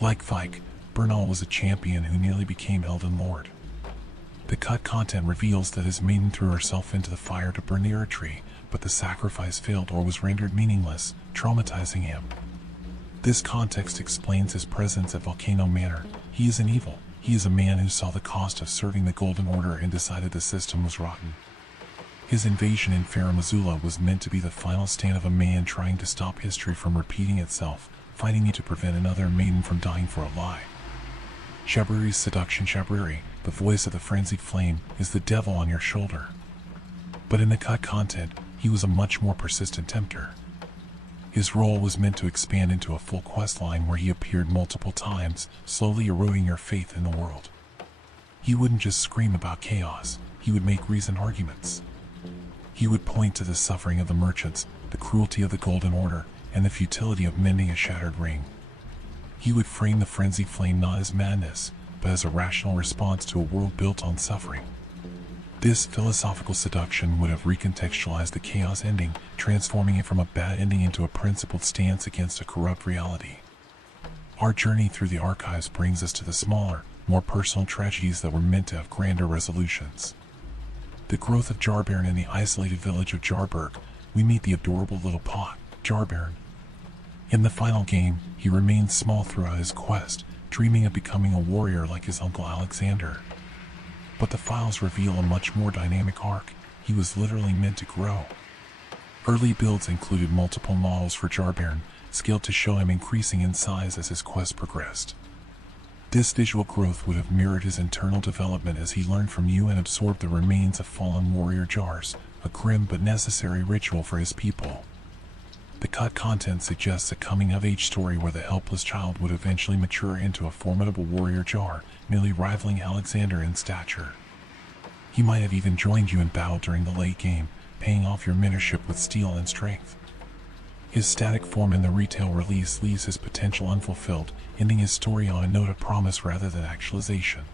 Like Vike, Bernal was a champion who nearly became Elden Lord. The cut content reveals that his maiden threw herself into the fire to burn the Erdtree, but the sacrifice failed or was rendered meaningless, traumatizing him. This context explains his presence at Volcano Manor. He is an evil. He is a man who saw the cost of serving the Golden Order and decided the system was rotten. His invasion in Farum Azula was meant to be the final stand of a man trying to stop history from repeating itself, fighting me to prevent another maiden from dying for a lie. Shabriri's seduction. Shabriri, the voice of the frenzied flame, is the devil on your shoulder. But in the cut content, he was a much more persistent tempter. His role was meant to expand into a full questline where he appeared multiple times, slowly eroding your faith in the world. He wouldn't just scream about chaos, he would make reasoned arguments. He would point to the suffering of the merchants, the cruelty of the Golden Order, and the futility of mending a shattered ring. He would frame the frenzied flame not as madness, but as a rational response to a world built on suffering. This philosophical seduction would have recontextualized the chaos ending, transforming it from a bad ending into a principled stance against a corrupt reality. Our journey through the archives brings us to the smaller, more personal tragedies that were meant to have grander resolutions. The growth of Jarbairn in the isolated village of Jarburg. We meet the adorable little pot, Jarbairn. In the final game, he remains small throughout his quest, dreaming of becoming a warrior like his uncle Alexander. But the files reveal a much more dynamic arc. He was literally meant to grow. Early builds included multiple models for Jarbairn, scaled to show him increasing in size as his quest progressed. This visual growth would have mirrored his internal development as he learned from you and absorbed the remains of fallen warrior jars, a grim but necessary ritual for his people. The cut content suggests a coming-of-age story where the helpless child would eventually mature into a formidable warrior jar, nearly rivaling Alexander in stature. He might have even joined you in battle during the late game, paying off your mentorship with steel and strength. His static form in the retail release leaves his potential unfulfilled, ending his story on a note of promise rather than actualization.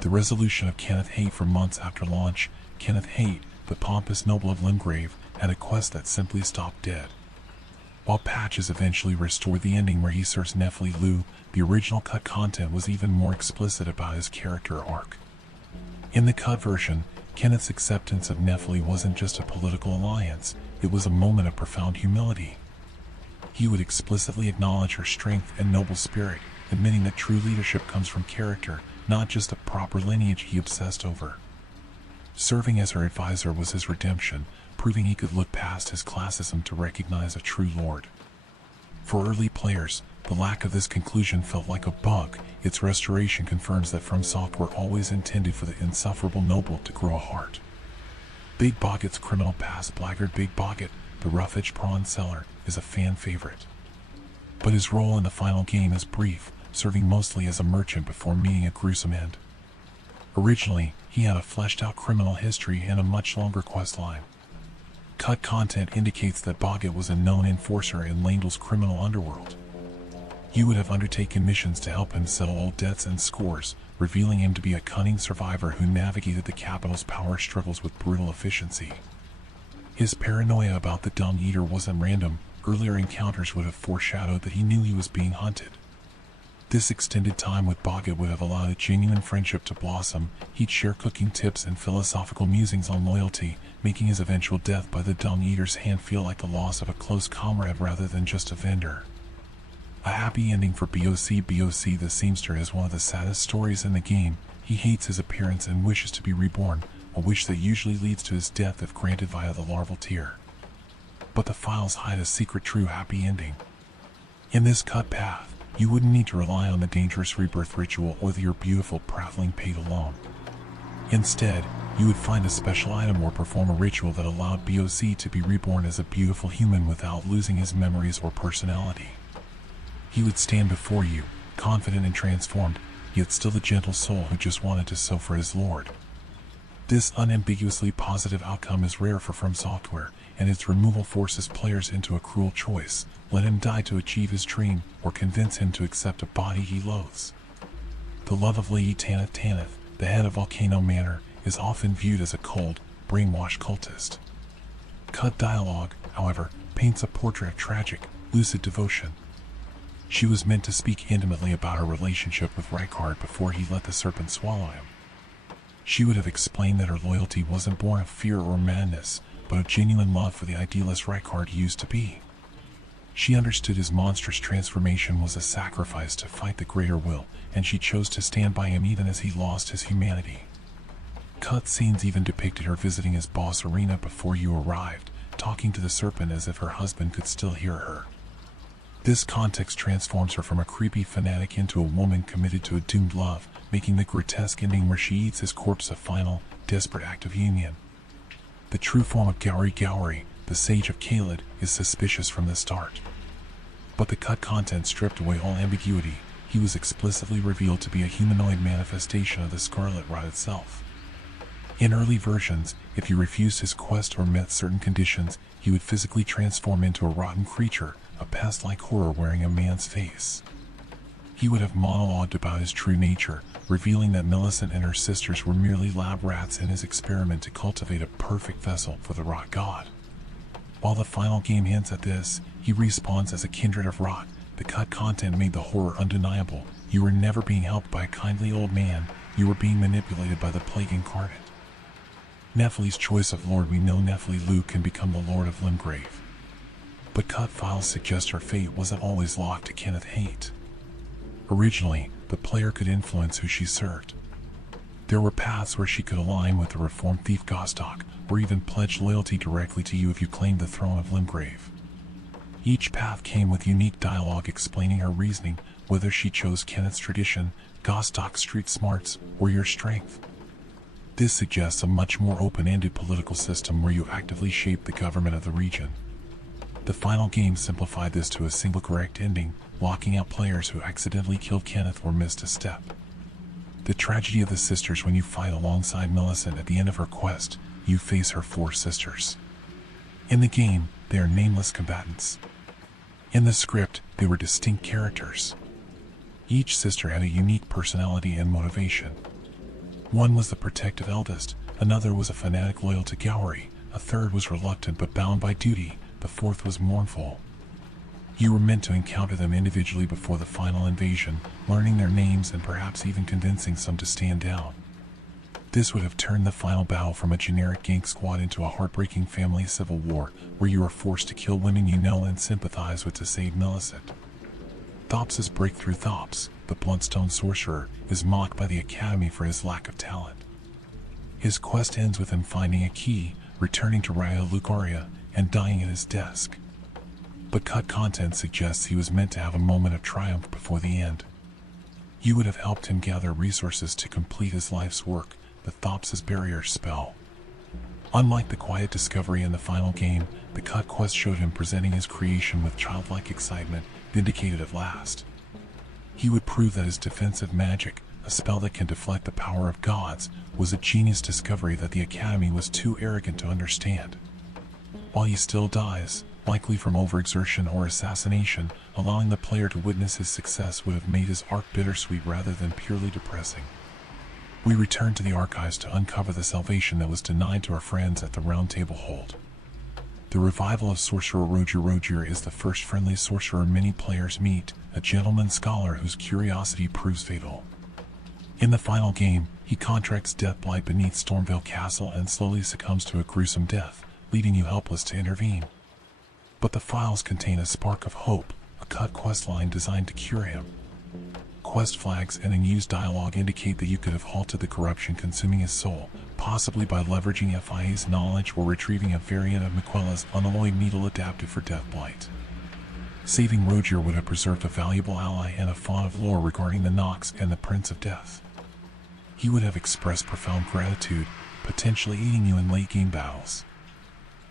The resolution of Kenneth Haight for months after launch. Kenneth Haight, the pompous noble of Limgrave, had a quest that simply stopped dead. While patches eventually restored the ending where he serves Nephili Lu, the original cut content was even more explicit about his character arc. In the cut version, Kenneth's acceptance of Nephili wasn't just a political alliance, it was a moment of profound humility. He would explicitly acknowledge her strength and noble spirit, admitting that true leadership comes from character, not just a proper lineage he obsessed over. Serving as her advisor was his redemption, proving he could look past his classism to recognize a true lord. For early players, the lack of this conclusion felt like a bug. Its restoration confirms that FromSoftware always intended for the insufferable noble to grow a heart. Big Boggett's criminal past. Blackguard Big Boggett, the rough-edged prawn seller, is a fan favorite. But his role in the final game is brief, serving mostly as a merchant before meeting a gruesome end. Originally, he had a fleshed-out criminal history and a much longer questline. Cut content indicates that Boggett was a known enforcer in Landell's criminal underworld. You would have undertaken missions to help him settle old debts and scores, revealing him to be a cunning survivor who navigated the capital's power struggles with brutal efficiency. His paranoia about the Dung Eater wasn't random. Earlier encounters would have foreshadowed that he knew he was being hunted. This extended time with Boggett would have allowed a genuine friendship to blossom. He'd share cooking tips and philosophical musings on loyalty, making his eventual death by the Dung Eater's hand feel like the loss of a close comrade rather than just a vendor. A happy ending for BOC. BOC the Seamster is one of the saddest stories in the game. He hates his appearance and wishes to be reborn, a wish that usually leads to his death if granted via the larval tier. But the files hide a secret true happy ending. In this cut path, you wouldn't need to rely on the dangerous rebirth ritual or your beautiful prattling pate alone. Instead, you would find a special item or perform a ritual that allowed BOC to be reborn as a beautiful human without losing his memories or personality. He would stand before you, confident and transformed, yet still a gentle soul who just wanted to sew for his lord. This unambiguously positive outcome is rare for FromSoftware, and its removal forces players into a cruel choice: let him die to achieve his dream, or convince him to accept a body he loathes. The love of Lady Tanith Tanith, the head of Volcano Manor, is often viewed as a cold, brainwashed cultist. Cut dialogue, however, paints a portrait of tragic, lucid devotion. She was meant to speak intimately about her relationship with Rykard before he let the serpent swallow him. She would have explained that her loyalty wasn't born of fear or madness, but of genuine love for the idealist Rykard used to be. She understood his monstrous transformation was a sacrifice to fight the greater will, and she chose to stand by him even as he lost his humanity. Cut scenes even depicted her visiting his boss Arena before you arrived, talking to the serpent as if her husband could still hear her. This context transforms her from a creepy fanatic into a woman committed to a doomed love, making the grotesque ending where she eats his corpse a final, desperate act of union. The true form of Gowry, the Sage of Kale, is suspicious from the start. But the cut content stripped away all ambiguity. He was explicitly revealed to be a humanoid manifestation of the Scarlet Rot itself. In early versions, if you refused his quest or met certain conditions, he would physically transform into a rotten creature, a pest-like horror wearing a man's face. He would have monologued about his true nature, revealing that Millicent and her sisters were merely lab rats in his experiment to cultivate a perfect vessel for the rot god. While the final game hints at this, he respawns as a kindred of rot. The cut content made the horror undeniable. You were never being helped by a kindly old man, you were being manipulated by the plague incarnate. Nephili's choice of lord. We know Nephili Luke can become the Lord of Limgrave. But cut files suggest her fate wasn't always locked to Kenneth Haight. Originally, the player could influence who she served. There were paths where she could align with the reformed thief Gostok, or even pledge loyalty directly to you if you claimed the throne of Limgrave. Each path came with unique dialogue explaining her reasoning, whether she chose Kenneth's tradition, Gostok's street smarts, or your strength. This suggests a much more open-ended political system where you actively shape the government of the region. The final game simplified this to a single correct ending, locking out players who accidentally killed Kenneth or missed a step. The tragedy of the sisters. When you fight alongside Millicent at the end of her quest, you face her 4 sisters. In the game, they are nameless combatants. In the script, they were distinct characters. Each sister had a unique personality and motivation. One was the protective eldest, another was a fanatic loyal to Gowry, a third was reluctant but bound by duty, the fourth was mournful. You were meant to encounter them individually before the final invasion, learning their names and perhaps even convincing some to stand down. This would have turned the final battle from a generic gang squad into a heartbreaking family civil war, where you are forced to kill women you know and sympathize with to save Millicent. Thops's breakthrough Thops, the Bloodstone sorcerer, is mocked by the Academy for his lack of talent. His quest ends with him finding a key, returning to Raya Lucaria, and dying at his desk. But cut content suggests he was meant to have a moment of triumph before the end. You would have helped him gather resources to complete his life's work, the Thops's barrier spell. Unlike the quiet discovery in the final game, the cut quest showed him presenting his creation with childlike excitement, vindicated at last. He would prove that his defensive magic, a spell that can deflect the power of gods, was a genius discovery that the Academy was too arrogant to understand. While he still dies, likely from overexertion or assassination, allowing the player to witness his success would have made his arc bittersweet rather than purely depressing. We return to the archives to uncover the salvation that was denied to our friends at the Round Table Hold. The revival of Sorcerer Roger is the first friendly sorcerer many players meet, a gentleman scholar whose curiosity proves fatal. In the final game, he contracts Deathblight beneath Stormvale Castle and slowly succumbs to a gruesome death, leaving you helpless to intervene. But the files contain a spark of hope, a cut questline designed to cure him. Quest flags and unused dialogue indicate that you could have halted the corruption consuming his soul, possibly by leveraging FIA's knowledge or retrieving a variant of Miquella's unalloyed needle adapted for Deathblight. Saving Roger would have preserved a valuable ally and a font of lore regarding the Nox and the Prince of Death. He would have expressed profound gratitude, potentially aiding you in late-game battles.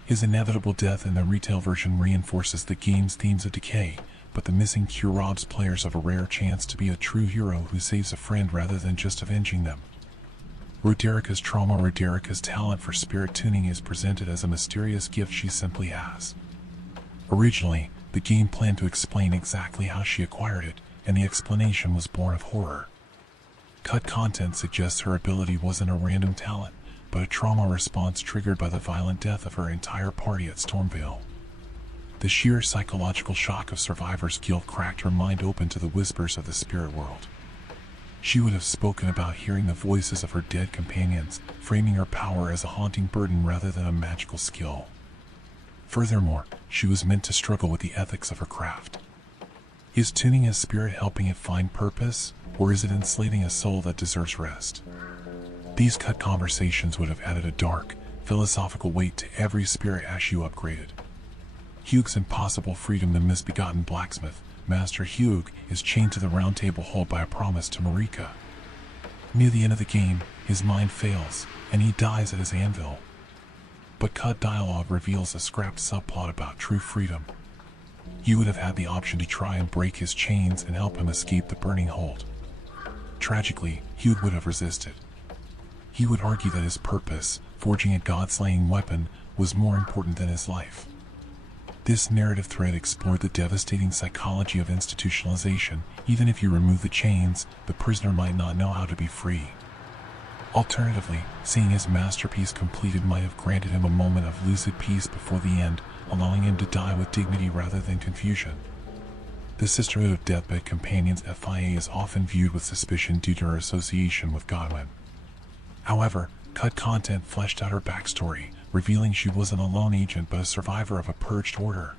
His inevitable death in the retail version reinforces the game's themes of decay, but the missing cure robs players of a rare chance to be a true hero who saves a friend rather than just avenging them. Roderica's trauma. Roderica's talent for spirit tuning is presented as a mysterious gift she simply has. Originally, the game planned to explain exactly how she acquired it, and the explanation was born of horror. Cut content suggests her ability wasn't a random talent, but a trauma response triggered by the violent death of her entire party at Stormvale. The sheer psychological shock of survivor's guilt cracked her mind open to the whispers of the spirit world. She would have spoken about hearing the voices of her dead companions, framing her power as a haunting burden rather than a magical skill. Furthermore, she was meant to struggle with the ethics of her craft. Is tuning his spirit helping it find purpose, or is it enslaving a soul that deserves rest? These cut conversations would have added a dark, philosophical weight to every spirit as you upgraded. Hugh's impossible freedom, the misbegotten blacksmith, Master Hugh, is chained to the round table hold by a promise to Marika. Near the end of the game, his mind fails, and he dies at his anvil. But cut dialogue reveals a scrapped subplot about true freedom. You would have had the option to try and break his chains and help him escape the burning hold. Tragically, Hugh would have resisted. He would argue that his purpose, forging a god-slaying weapon, was more important than his life. This narrative thread explored the devastating psychology of institutionalization. Even if you remove the chains, the prisoner might not know how to be free. Alternatively, seeing his masterpiece completed might have granted him a moment of lucid peace before the end, allowing him to die with dignity rather than confusion. The Sisterhood of Deathbed Companions (FIA) is often viewed with suspicion due to her association with Godwin. However, cut content fleshed out her backstory, revealing she wasn't a lone agent but a survivor of a purged order.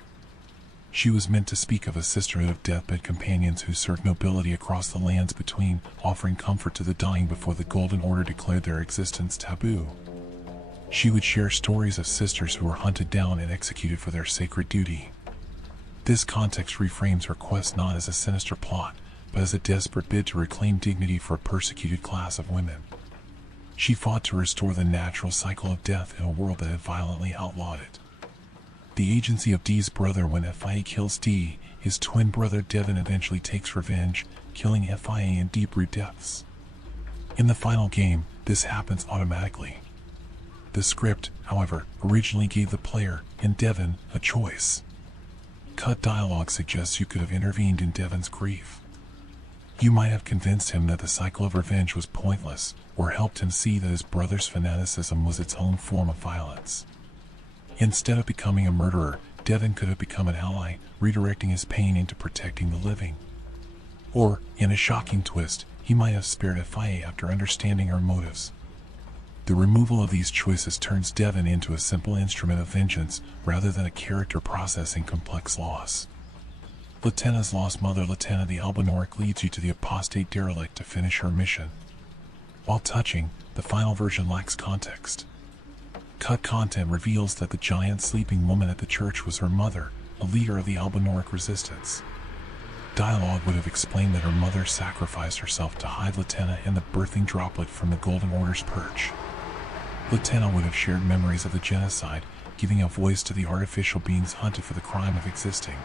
She was meant to speak of a sisterhood of deathbed companions who served nobility across the lands between, offering comfort to the dying before the Golden Order declared their existence taboo. She would share stories of sisters who were hunted down and executed for their sacred duty. This context reframes her quest not as a sinister plot, but as a desperate bid to reclaim dignity for a persecuted class of women. She fought to restore the natural cycle of death in a world that had violently outlawed it. The agency of Dee's brother. When FIA kills Dee, his twin brother Devon eventually takes revenge, killing FIA in deep-root depths. In the final game, this happens automatically. The script, however, originally gave the player, and Devon, a choice. Cut dialogue suggests you could have intervened in Devon's grief. You might have convinced him that the cycle of revenge was pointless, or helped him see that his brother's fanaticism was its own form of violence. Instead of becoming a murderer, Devon could have become an ally, redirecting his pain into protecting the living. Or, in a shocking twist, he might have spared FIA after understanding her motives. The removal of these choices turns Devon into a simple instrument of vengeance, rather than a character processing complex loss. Latenna's lost mother, Latenna the Albinoric, leads you to the apostate derelict to finish her mission. While touching, the final version lacks context. Cut content reveals that the giant sleeping woman at the church was her mother, a leader of the Albinoric resistance. Dialogue would have explained that her mother sacrificed herself to hide Latenna and the birthing droplet from the Golden Order's perch. Latenna would have shared memories of the genocide, giving a voice to the artificial beings hunted for the crime of existing.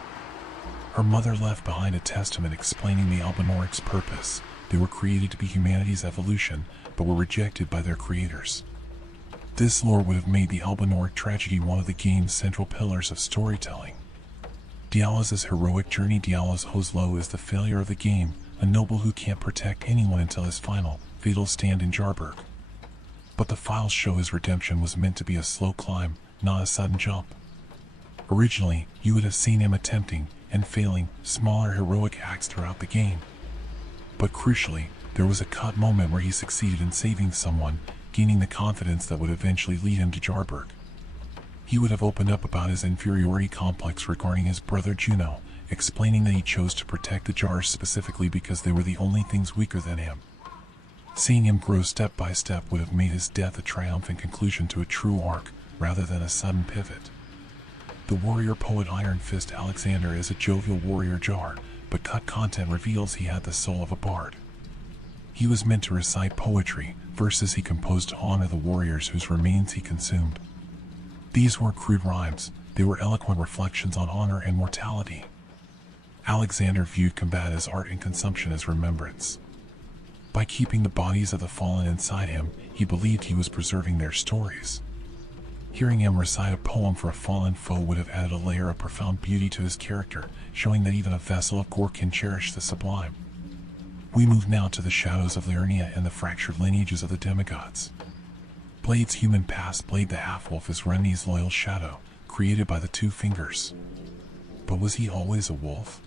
Her mother left behind a testament explaining the Albinoric's purpose. They were created to be humanity's evolution, but were rejected by their creators. This lore would have made the Albinoric tragedy one of the game's central pillars of storytelling. Diallo's heroic journey. Diallo's Hoslo is the failure of the game, a noble who can't protect anyone until his final, fatal stand in Jarburg. But the files show his redemption was meant to be a slow climb, not a sudden jump. Originally, you would have seen him attempting, and failing, smaller heroic acts throughout the game. But crucially, there was a cut moment where he succeeded in saving someone, gaining the confidence that would eventually lead him to Jarburg. He would have opened up about his inferiority complex regarding his brother Juno, explaining that he chose to protect the jars specifically because they were the only things weaker than him. Seeing him grow step by step would have made his death a triumphant conclusion to a true arc, rather than a sudden pivot. The warrior poet Iron Fist Alexander is a jovial warrior jar, but cut content reveals he had the soul of a bard. He was meant to recite poetry, verses he composed to honor the warriors whose remains he consumed. These weren't crude rhymes, they were eloquent reflections on honor and mortality. Alexander viewed combat as art and consumption as remembrance. By keeping the bodies of the fallen inside him, he believed he was preserving their stories. Hearing him recite a poem for a fallen foe would have added a layer of profound beauty to his character, showing that even a vessel of gore can cherish the sublime. We move now to the shadows of Liurnia and the fractured lineages of the demigods. Blade's human past. Blade the half-wolf is Renni's loyal shadow, created by the Two Fingers. But was he always a wolf?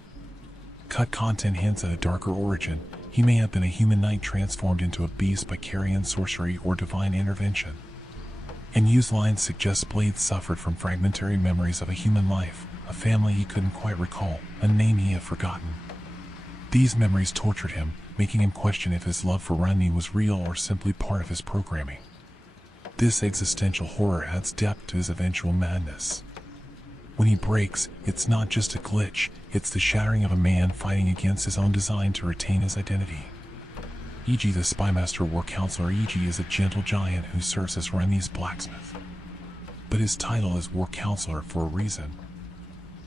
Cut content hints at a darker origin. He may have been a human knight transformed into a beast by carrion sorcery or divine intervention. And used lines suggest Blade suffered from fragmentary memories of a human life, a family he couldn't quite recall, a name he had forgotten. These memories tortured him, making him question if his love for Renni was real or simply part of his programming. This existential horror adds depth to his eventual madness. When he breaks, it's not just a glitch, it's the shattering of a man fighting against his own design to retain his identity. E.g. the Spymaster War Counselor E.g. is a gentle giant who serves as Remy's blacksmith. But his title is War Counselor for a reason.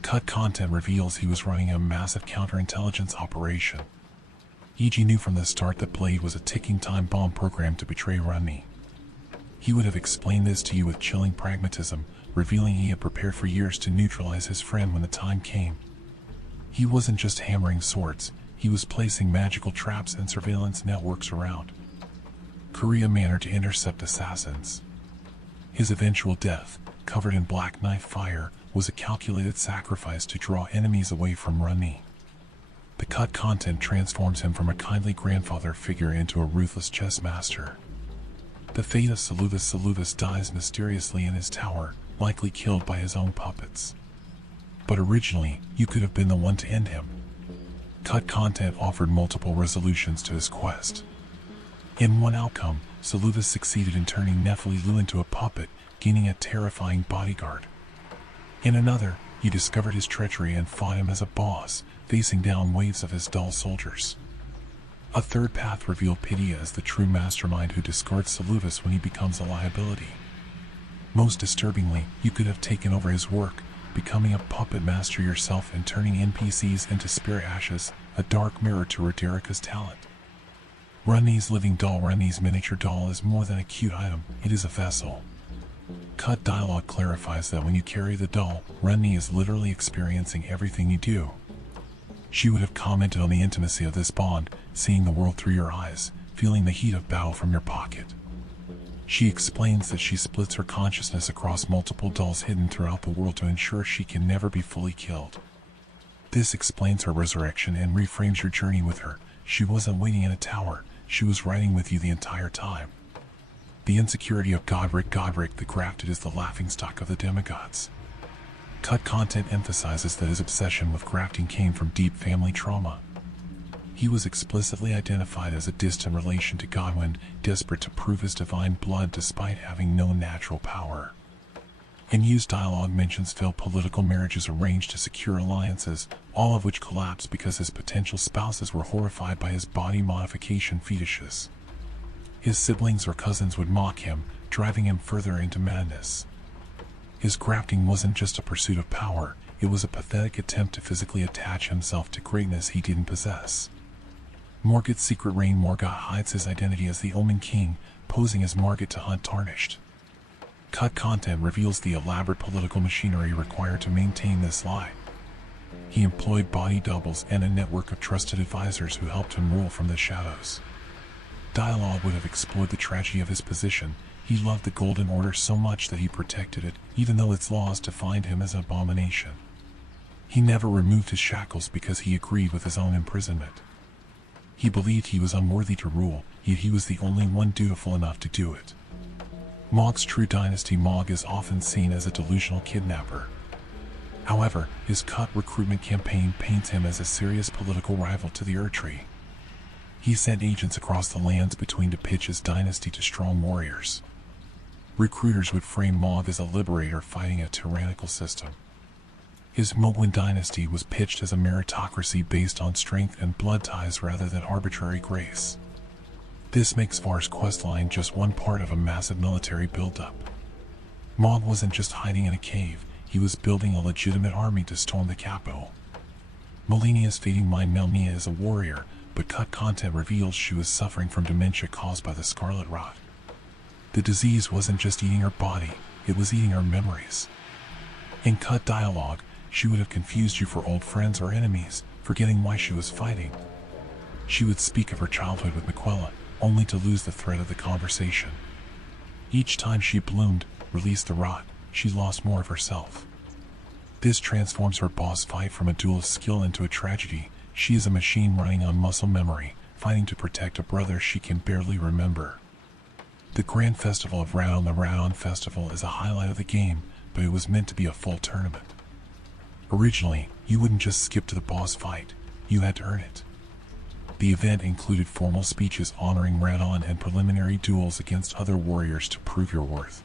Cut content reveals he was running a massive counterintelligence operation. E.g. knew from the start that Blade was a ticking time bomb programmed to betray Remy. He would have explained this to you with chilling pragmatism, revealing he had prepared for years to neutralize his friend when the time came. He wasn't just hammering swords, he was placing magical traps and surveillance networks around Korea Manor to intercept assassins. His eventual death, covered in black knife fire, was a calculated sacrifice to draw enemies away from Remy. The cut content transforms him from a kindly grandfather figure into a ruthless chess master. The fate of Saludas dies mysteriously in his tower, likely killed by his own puppets. But originally, you could have been the one to end him. Cut content offered multiple resolutions to his quest. In one outcome, Saludas succeeded in turning Nephililu into a puppet, gaining a terrifying bodyguard. In another, you discovered his treachery and fought him as a boss, facing down waves of his dull soldiers. A third path revealed Pitia as the true mastermind who discards Saludas when he becomes a liability. Most disturbingly, you could have taken over his work, becoming a puppet master yourself and turning NPCs into spirit ashes, a dark mirror to Roderica's talent. Remy's living doll. Remy's miniature doll is more than a cute item, it is a vessel. Cut dialogue clarifies that when you carry the doll, Remy is literally experiencing everything you do. She would have commented on the intimacy of this bond, seeing the world through your eyes, feeling the heat of battle from your pocket. She explains that she splits her consciousness across multiple dolls hidden throughout the world to ensure she can never be fully killed. This explains her resurrection and reframes your journey with her. She wasn't waiting in a tower, she was riding with you the entire time. The insecurity of Godric the Grafted is the laughingstock of the demigods. Cut content emphasizes that his obsession with grafting came from deep family trauma. He was explicitly identified as a distant relation to Godwin, desperate to prove his divine blood despite having no natural power. In-use dialogue mentions failed political marriages arranged to secure alliances, all of which collapsed because his potential spouses were horrified by his body modification fetishes. His siblings or cousins would mock him, driving him further into madness. His grafting wasn't just a pursuit of power, it was a pathetic attempt to physically attach himself to greatness he didn't possess. Morgoth's secret reign. Morgoth hides his identity as the Omen King, posing as Morgoth to hunt Tarnished. Cut content reveals the elaborate political machinery required to maintain this lie. He employed body doubles and a network of trusted advisors who helped him rule from the shadows. Dialogue would have explored the tragedy of his position. He loved the Golden Order so much that he protected it, even though its laws defined him as an abomination. He never removed his shackles because he agreed with his own imprisonment. He believed he was unworthy to rule, yet he was the only one dutiful enough to do it. Mog's true dynasty. Mog is often seen as a delusional kidnapper. However, his cut recruitment campaign paints him as a serious political rival to the Erdtree. He sent agents across the lands between to pitch his dynasty to strong warriors. Recruiters would frame Mog as a liberator fighting a tyrannical system. His Mogwin dynasty was pitched as a meritocracy based on strength and blood ties rather than arbitrary grace. This makes Var's questline just one part of a massive military buildup. Mog wasn't just hiding in a cave, he was building a legitimate army to storm the capital. Melinia's fading mind. Melnia is a warrior, but cut content reveals she was suffering from dementia caused by the Scarlet Rot. The disease wasn't just eating her body, it was eating her memories. In cut dialogue, she would have confused you for old friends or enemies, forgetting why she was fighting. She would speak of her childhood with Miquella, only to lose the thread of the conversation. Each time she bloomed, released the rot, she lost more of herself. This transforms her boss fight from a duel of skill into a tragedy. She is a machine running on muscle memory, fighting to protect a brother she can barely remember. The Grand Festival of Radon. The Radon Festival is a highlight of the game, but it was meant to be a full tournament. Originally, you wouldn't just skip to the boss fight, you had to earn it. The event included formal speeches honoring Radon and preliminary duels against other warriors to prove your worth.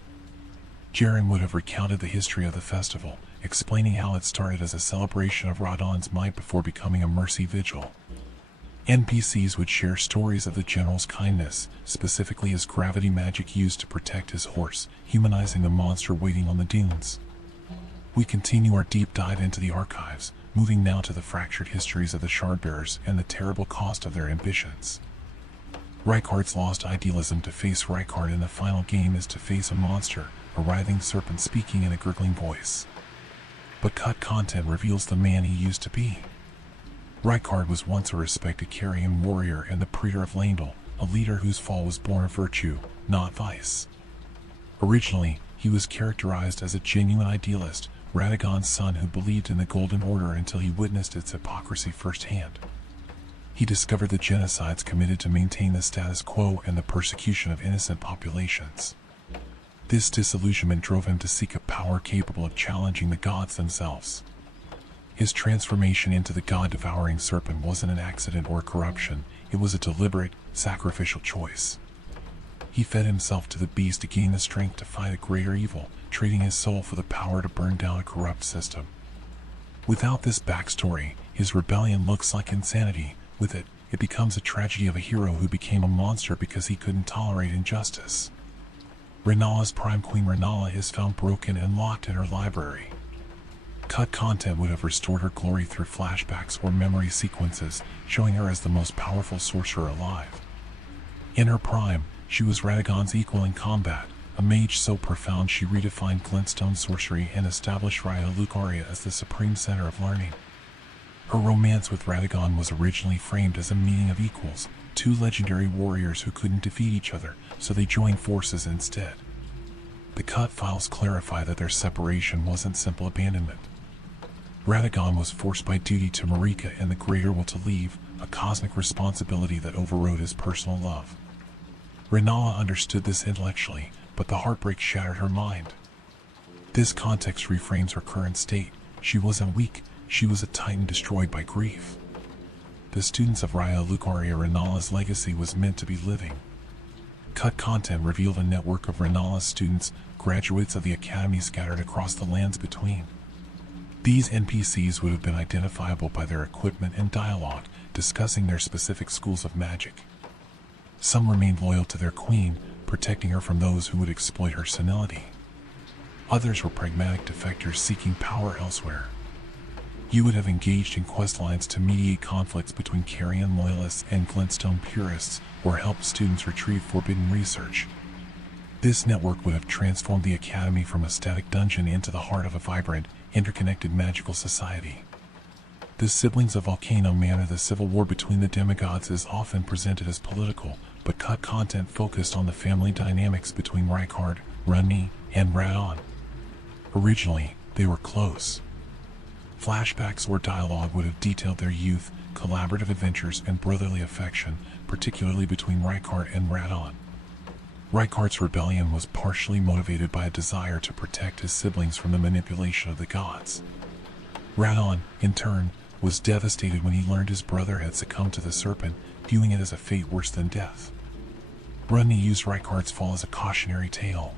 Jaren would have recounted the history of the festival, explaining how it started as a celebration of Radon's might before becoming a mercy vigil. NPCs would share stories of the general's kindness, specifically his gravity magic used to protect his horse, humanizing the monster waiting on the dunes. We continue our deep dive into the archives, moving now to the fractured histories of the Shardbearers and the terrible cost of their ambitions. Rykard's lost idealism. To face Rykard in the final game is to face a monster, a writhing serpent speaking in a gurgling voice. But cut content reveals the man he used to be. Rykard was once a respected Carian warrior and the praetor of Landel, a leader whose fall was born of virtue, not vice. Originally, he was characterized as a genuine idealist, Radagon's son who believed in the Golden Order until he witnessed its hypocrisy firsthand. He discovered the genocides committed to maintain the status quo and the persecution of innocent populations. This disillusionment drove him to seek a power capable of challenging the gods themselves. His transformation into the god-devouring serpent wasn't an accident or corruption, it was a deliberate, sacrificial choice. He fed himself to the beast to gain the strength to fight a greater evil, trading his soul for the power to burn down a corrupt system. Without this backstory, his rebellion looks like insanity. With it, it becomes a tragedy of a hero who became a monster because he couldn't tolerate injustice. Renala's prime queen Renala is found broken and locked in her library. Cut content would have restored her glory through flashbacks or memory sequences, showing her as the most powerful sorcerer alive. In her prime, she was Radagon's equal in combat, a mage so profound she redefined glintstone sorcery and established Raya Lucaria as the supreme center of learning. Her romance with Radagon was originally framed as a meeting of equals, two legendary warriors who couldn't defeat each other, so they joined forces instead. The cut files clarify that their separation wasn't simple abandonment. Radagon was forced by duty to Marika and the greater will to leave, a cosmic responsibility that overrode his personal love. Renala understood this intellectually, but the heartbreak shattered her mind. This context reframes her current state. She wasn't weak, she was a titan destroyed by grief. The students of Raya Lucaria Renala's legacy was meant to be living. Cut content revealed a network of Renala's students, graduates of the academy scattered across the lands between. These NPCs would have been identifiable by their equipment and dialogue, discussing their specific schools of magic. Some remained loyal to their queen, protecting her from those who would exploit her senility. Others were pragmatic defectors seeking power elsewhere. You would have engaged in questlines to mediate conflicts between Carian loyalists and glintstone purists, or helped students retrieve forbidden research. This network would have transformed the academy from a static dungeon into the heart of a vibrant, interconnected magical society. The siblings of Volcano Manor. The civil war between the demigods is often presented as political, but cut content focused on the family dynamics between Rykard, Runni, and Radon. Originally, they were close. Flashbacks or dialogue would have detailed their youth, collaborative adventures, and brotherly affection, particularly between Rykard and Radon. Rykard's rebellion was partially motivated by a desire to protect his siblings from the manipulation of the gods. Radon, in turn, was devastated when he learned his brother had succumbed to the serpent, viewing it as a fate worse than death. Runni used Rykard's fall as a cautionary tale.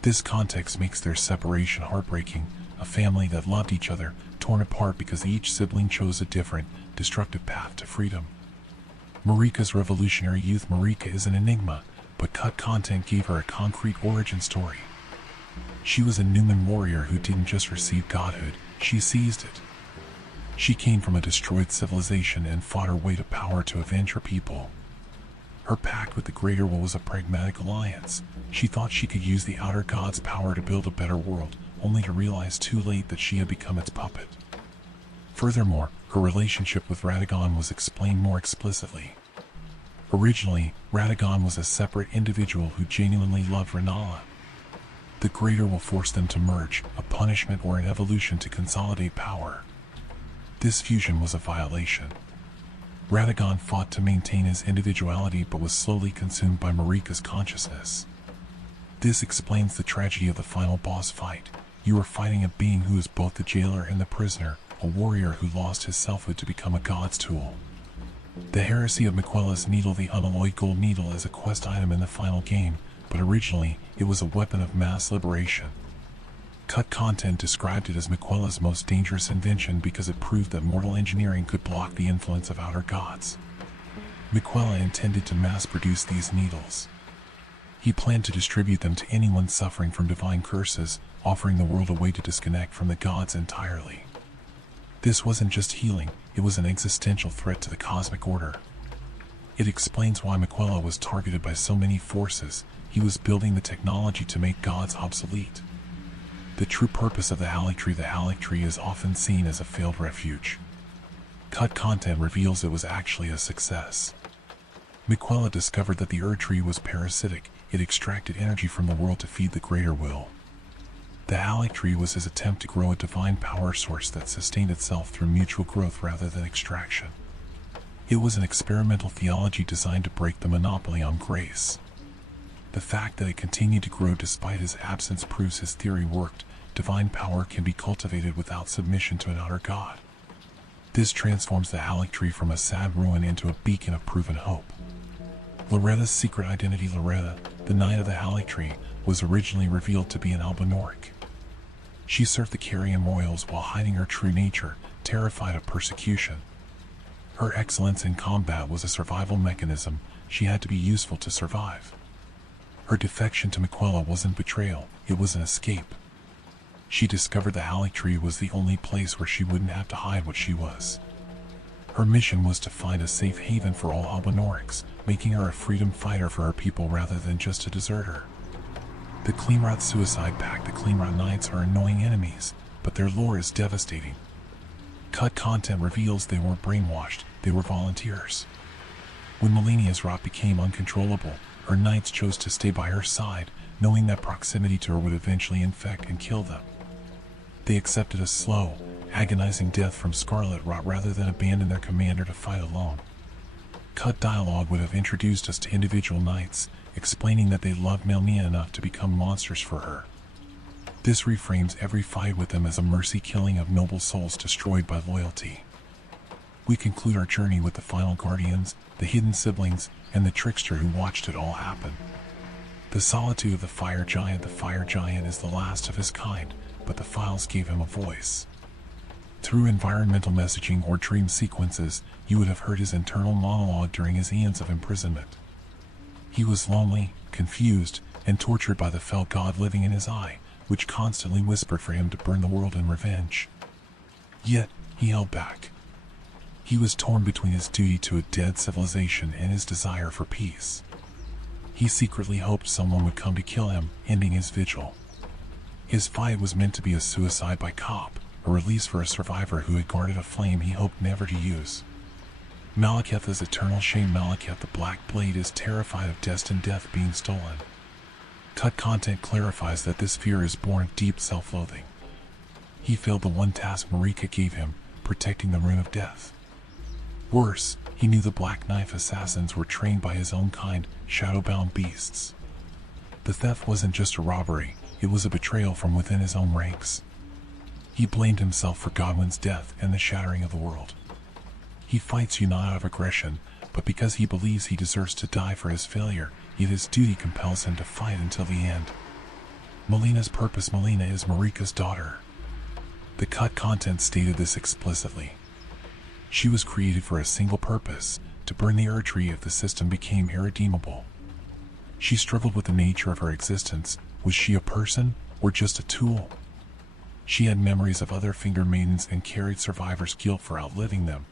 This context makes their separation heartbreaking, a family that loved each other, torn apart because each sibling chose a different, destructive path to freedom. Marika's revolutionary youth. Marika is an enigma, but cut content gave her a concrete origin story. She was a Numen warrior who didn't just receive godhood, she seized it. She came from a destroyed civilization and fought her way to power to avenge her people. Her pact with the Greater Will was a pragmatic alliance. She thought she could use the outer god's power to build a better world, only to realize too late that she had become its puppet. Furthermore, her relationship with Radagon was explained more explicitly. Originally, Radagon was a separate individual who genuinely loved Renala. The Greater Will force them to merge, a punishment or an evolution to consolidate power. This fusion was a violation. Radagon fought to maintain his individuality but was slowly consumed by Marika's consciousness. This explains the tragedy of the final boss fight. You are fighting a being who is both the jailer and the prisoner, a warrior who lost his selfhood to become a god's tool. The heresy of Miquella's Needle. The unalloyed gold needle is a quest item in the final game, but originally it was a weapon of mass liberation. Cut Content described it as Miquella's most dangerous invention because it proved that mortal engineering could block the influence of outer gods. Miquella intended to mass-produce these needles. He planned to distribute them to anyone suffering from divine curses, offering the world a way to disconnect from the gods entirely. This wasn't just healing, it was an existential threat to the cosmic order. It explains why Miquella was targeted by so many forces. He was building the technology to make gods obsolete. The true purpose of the Halleck tree is often seen as a failed refuge. Cut Content reveals it was actually a success. Miquella discovered that the tree was parasitic. It extracted energy from the world to feed the greater will. The Halleck tree was his attempt to grow a divine power source that sustained itself through mutual growth rather than extraction. It was an experimental theology designed to break the monopoly on grace. The fact that it continued to grow despite his absence proves his theory worked. Divine power can be cultivated without submission to an outer god. This transforms the Halleck tree from a sad ruin into a beacon of proven hope. Loretta's secret identity. Loretta, the Knight of the Halleck tree, was originally revealed to be an Albinoric. She served the Carian royals while hiding her true nature, terrified of persecution. Her excellence in combat was a survival mechanism. She had to be useful to survive. Her defection to Miquella wasn't betrayal, it was an escape. She discovered the Halleck tree was the only place where she wouldn't have to hide what she was. Her mission was to find a safe haven for all Albinorics, making her a freedom fighter for her people rather than just a deserter. The Cleanrot Suicide Pact. The Cleanrot Knights are annoying enemies, but their lore is devastating. Cut Content reveals they weren't brainwashed, they were volunteers. When Melania's rot became uncontrollable, her knights chose to stay by her side, knowing that proximity to her would eventually infect and kill them. They accepted a slow, agonizing death from scarlet rot rather than abandon their commander to fight alone. Cut dialogue would have introduced us to individual knights, explaining that they loved Melania enough to become monsters for her. This reframes every fight with them as a mercy killing of noble souls destroyed by loyalty. We conclude our journey with the final guardians, the hidden siblings, and the trickster who watched it all happen. The solitude of the fire giant. The fire giant is the last of his kind, but the files gave him a voice. Through environmental messaging or dream sequences, you would have heard his internal monologue during his eons of imprisonment. He was lonely, confused, and tortured by the fell god living in his eye, which constantly whispered for him to burn the world in revenge. Yet, he held back. He was torn between his duty to a dead civilization and his desire for peace. He secretly hoped someone would come to kill him, ending his vigil. His fight was meant to be a suicide by cop, a release for a survivor who had guarded a flame he hoped never to use. Malekith is eternal shame. Malekith the Black Blade is terrified of destined death being stolen. Cut Content clarifies that this fear is born of deep self-loathing. He failed the one task Marika gave him, protecting the Rune of Death. Worse, he knew the Black Knife assassins were trained by his own kind, shadowbound beasts. The theft wasn't just a robbery, it was a betrayal from within his own ranks. He blamed himself for Godwin's death and the shattering of the world. He fights you not out of aggression, but because he believes he deserves to die for his failure, yet his duty compels him to fight until the end. Melina's purpose. Melina is Marika's daughter. The Cut Content stated this explicitly. She was created for a single purpose, to burn the Erdtree if the system became irredeemable. She struggled with the nature of her existence. Was she a person, or just a tool? She had memories of other Finger Maidens and carried survivors' guilt for outliving them.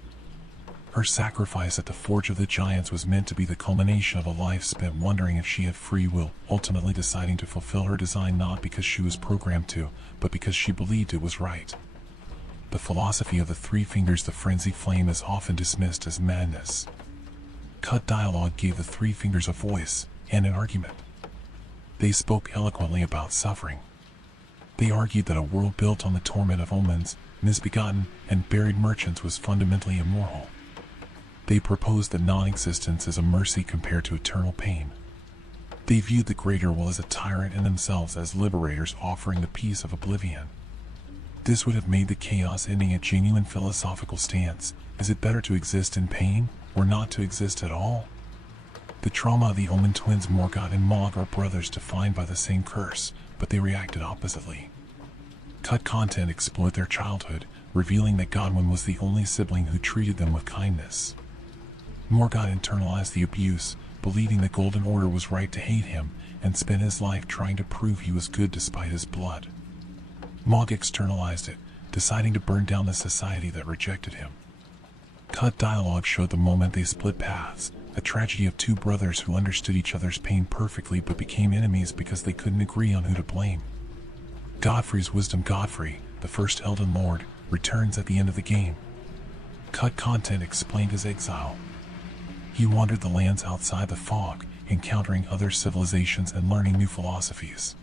Her sacrifice at the Forge of the Giants was meant to be the culmination of a life spent wondering if she had free will, ultimately deciding to fulfill her design not because she was programmed to, but because she believed it was right. The philosophy of the Three Fingers. The Frenzied Flame is often dismissed as madness. Cut dialogue gave the Three Fingers a voice, and an argument. They spoke eloquently about suffering. They argued that a world built on the torment of omens, misbegotten, and buried merchants was fundamentally immoral. They proposed that non-existence is a mercy compared to eternal pain. They viewed the greater will as a tyrant and themselves as liberators offering the peace of oblivion. This would have made the chaos ending a genuine philosophical stance. Is it better to exist in pain, or not to exist at all? The trauma of the Omen twins Morgoth and Mog are brothers defined by the same curse, but they reacted oppositely. Cut content explored their childhood, revealing that Godwyn was the only sibling who treated them with kindness. Morgoth internalized the abuse, believing the Golden Order was right to hate him, and spent his life trying to prove he was good despite his blood. Mog externalized it, deciding to burn down the society that rejected him. Cut dialogue showed the moment they split paths, a tragedy of two brothers who understood each other's pain perfectly but became enemies because they couldn't agree on who to blame. Godfrey's wisdom. Godfrey, the first Elden Lord, returns at the end of the game. Cut content explained his exile. He wandered the lands outside the fog, encountering other civilizations and learning new philosophies.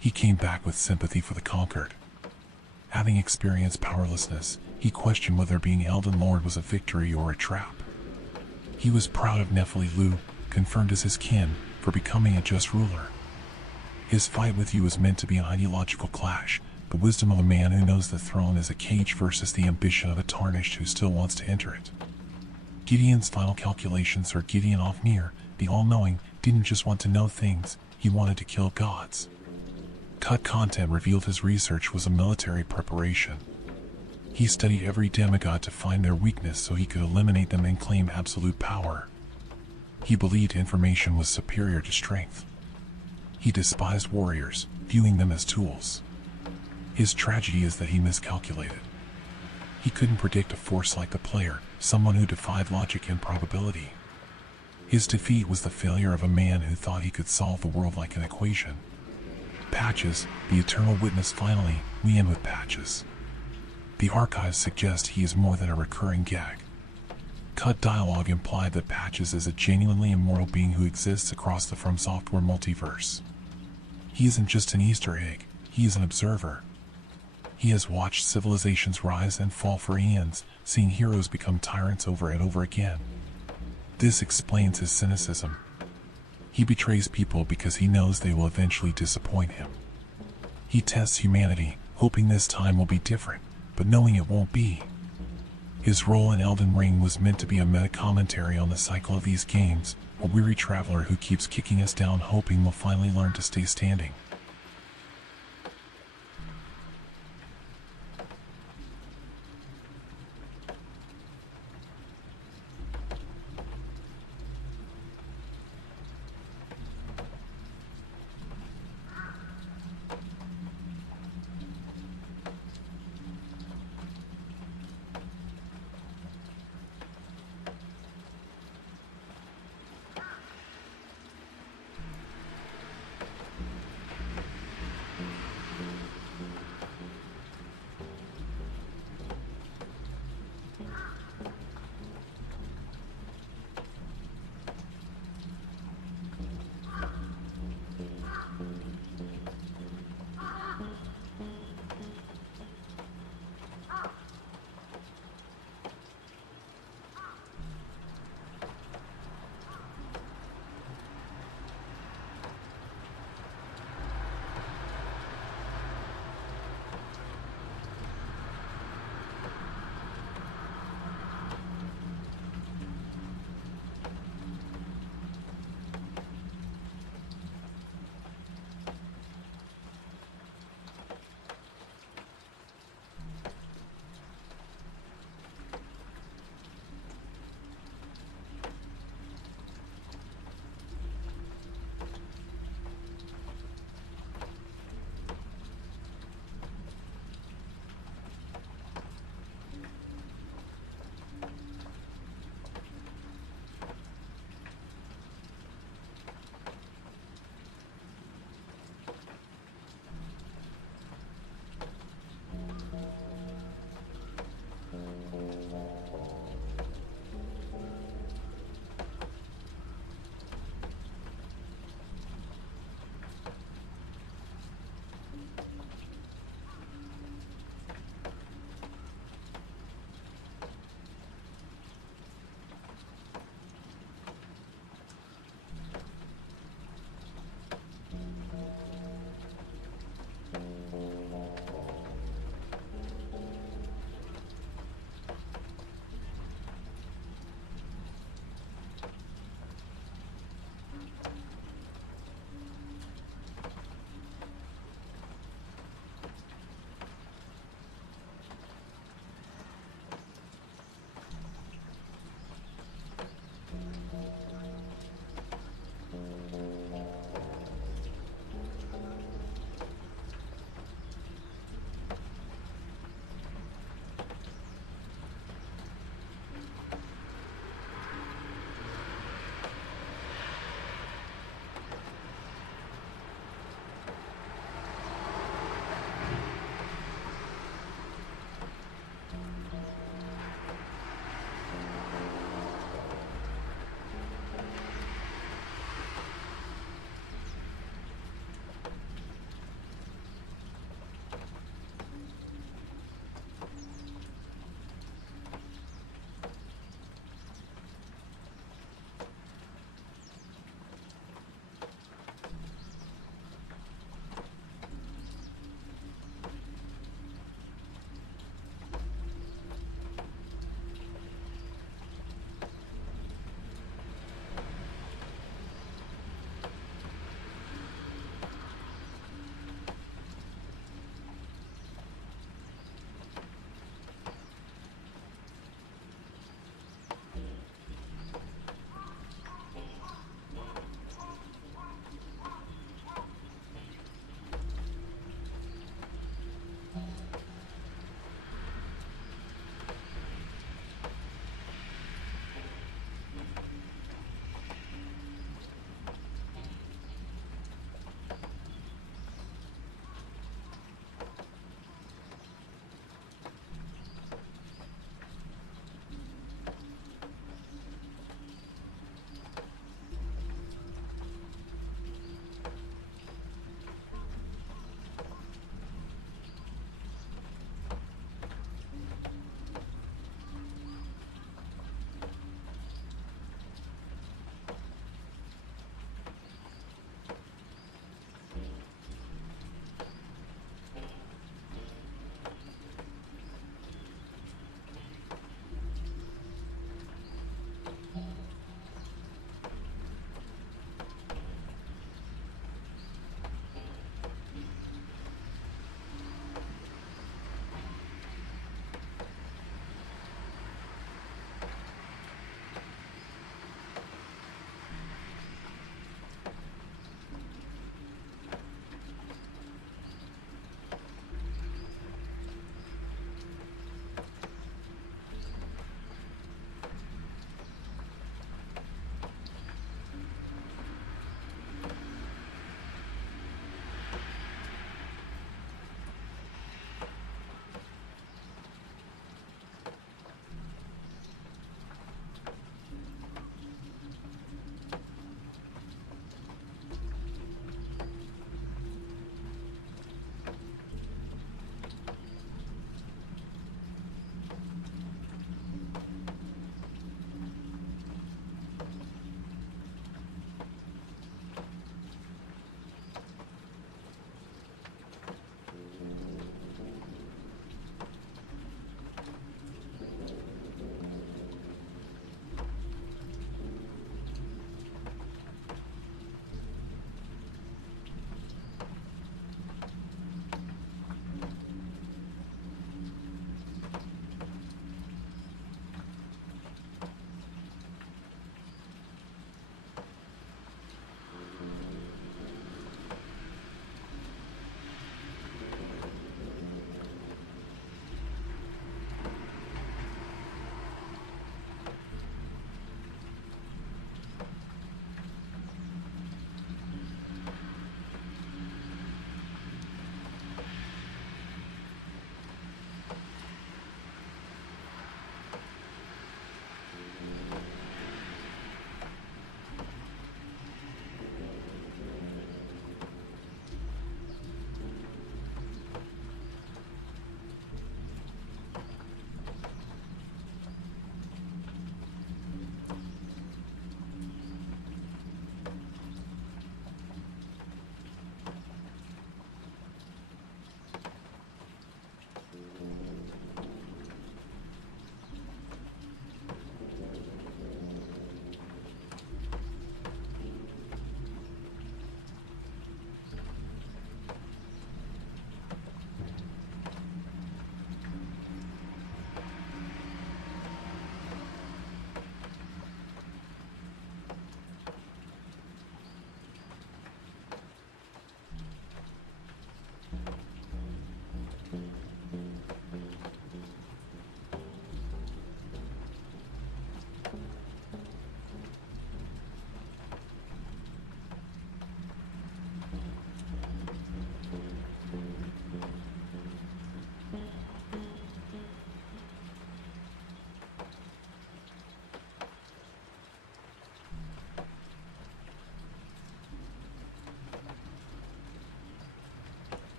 He came back with sympathy for the conquered. Having experienced powerlessness, he questioned whether being Elden Lord was a victory or a trap. He was proud of Nephili Lu, confirmed as his kin, for becoming a just ruler. His fight with you was meant to be an ideological clash, the wisdom of a man who knows the throne is a cage versus the ambition of a tarnished who still wants to enter it. Gideon's final calculations. Or Gideon Ofnir, the all-knowing, didn't just want to know things, he wanted to kill gods. Cut content revealed his research was a military preparation. He studied every demigod to find their weakness so he could eliminate them and claim absolute power. He believed information was superior to strength. He despised warriors, viewing them as tools. His tragedy is that he miscalculated. He couldn't predict a force like the player, someone who defied logic and probability. His defeat was the failure of a man who thought he could solve the world like an equation. Patches, the eternal witness. Finally, we end with Patches. The archives suggest he is more than a recurring gag. Cut dialogue implied that Patches is a genuinely immortal being who exists across the FromSoftware multiverse. He isn't just an Easter egg, he is an observer. He has watched civilizations rise and fall for eons, seeing heroes become tyrants over and over again. This explains his cynicism. He betrays people because he knows they will eventually disappoint him. He tests humanity, hoping this time will be different, but knowing it won't be. His role in Elden Ring was meant to be a meta-commentary on the cycle of these games, a weary traveler who keeps kicking us down hoping we'll finally learn to stay standing.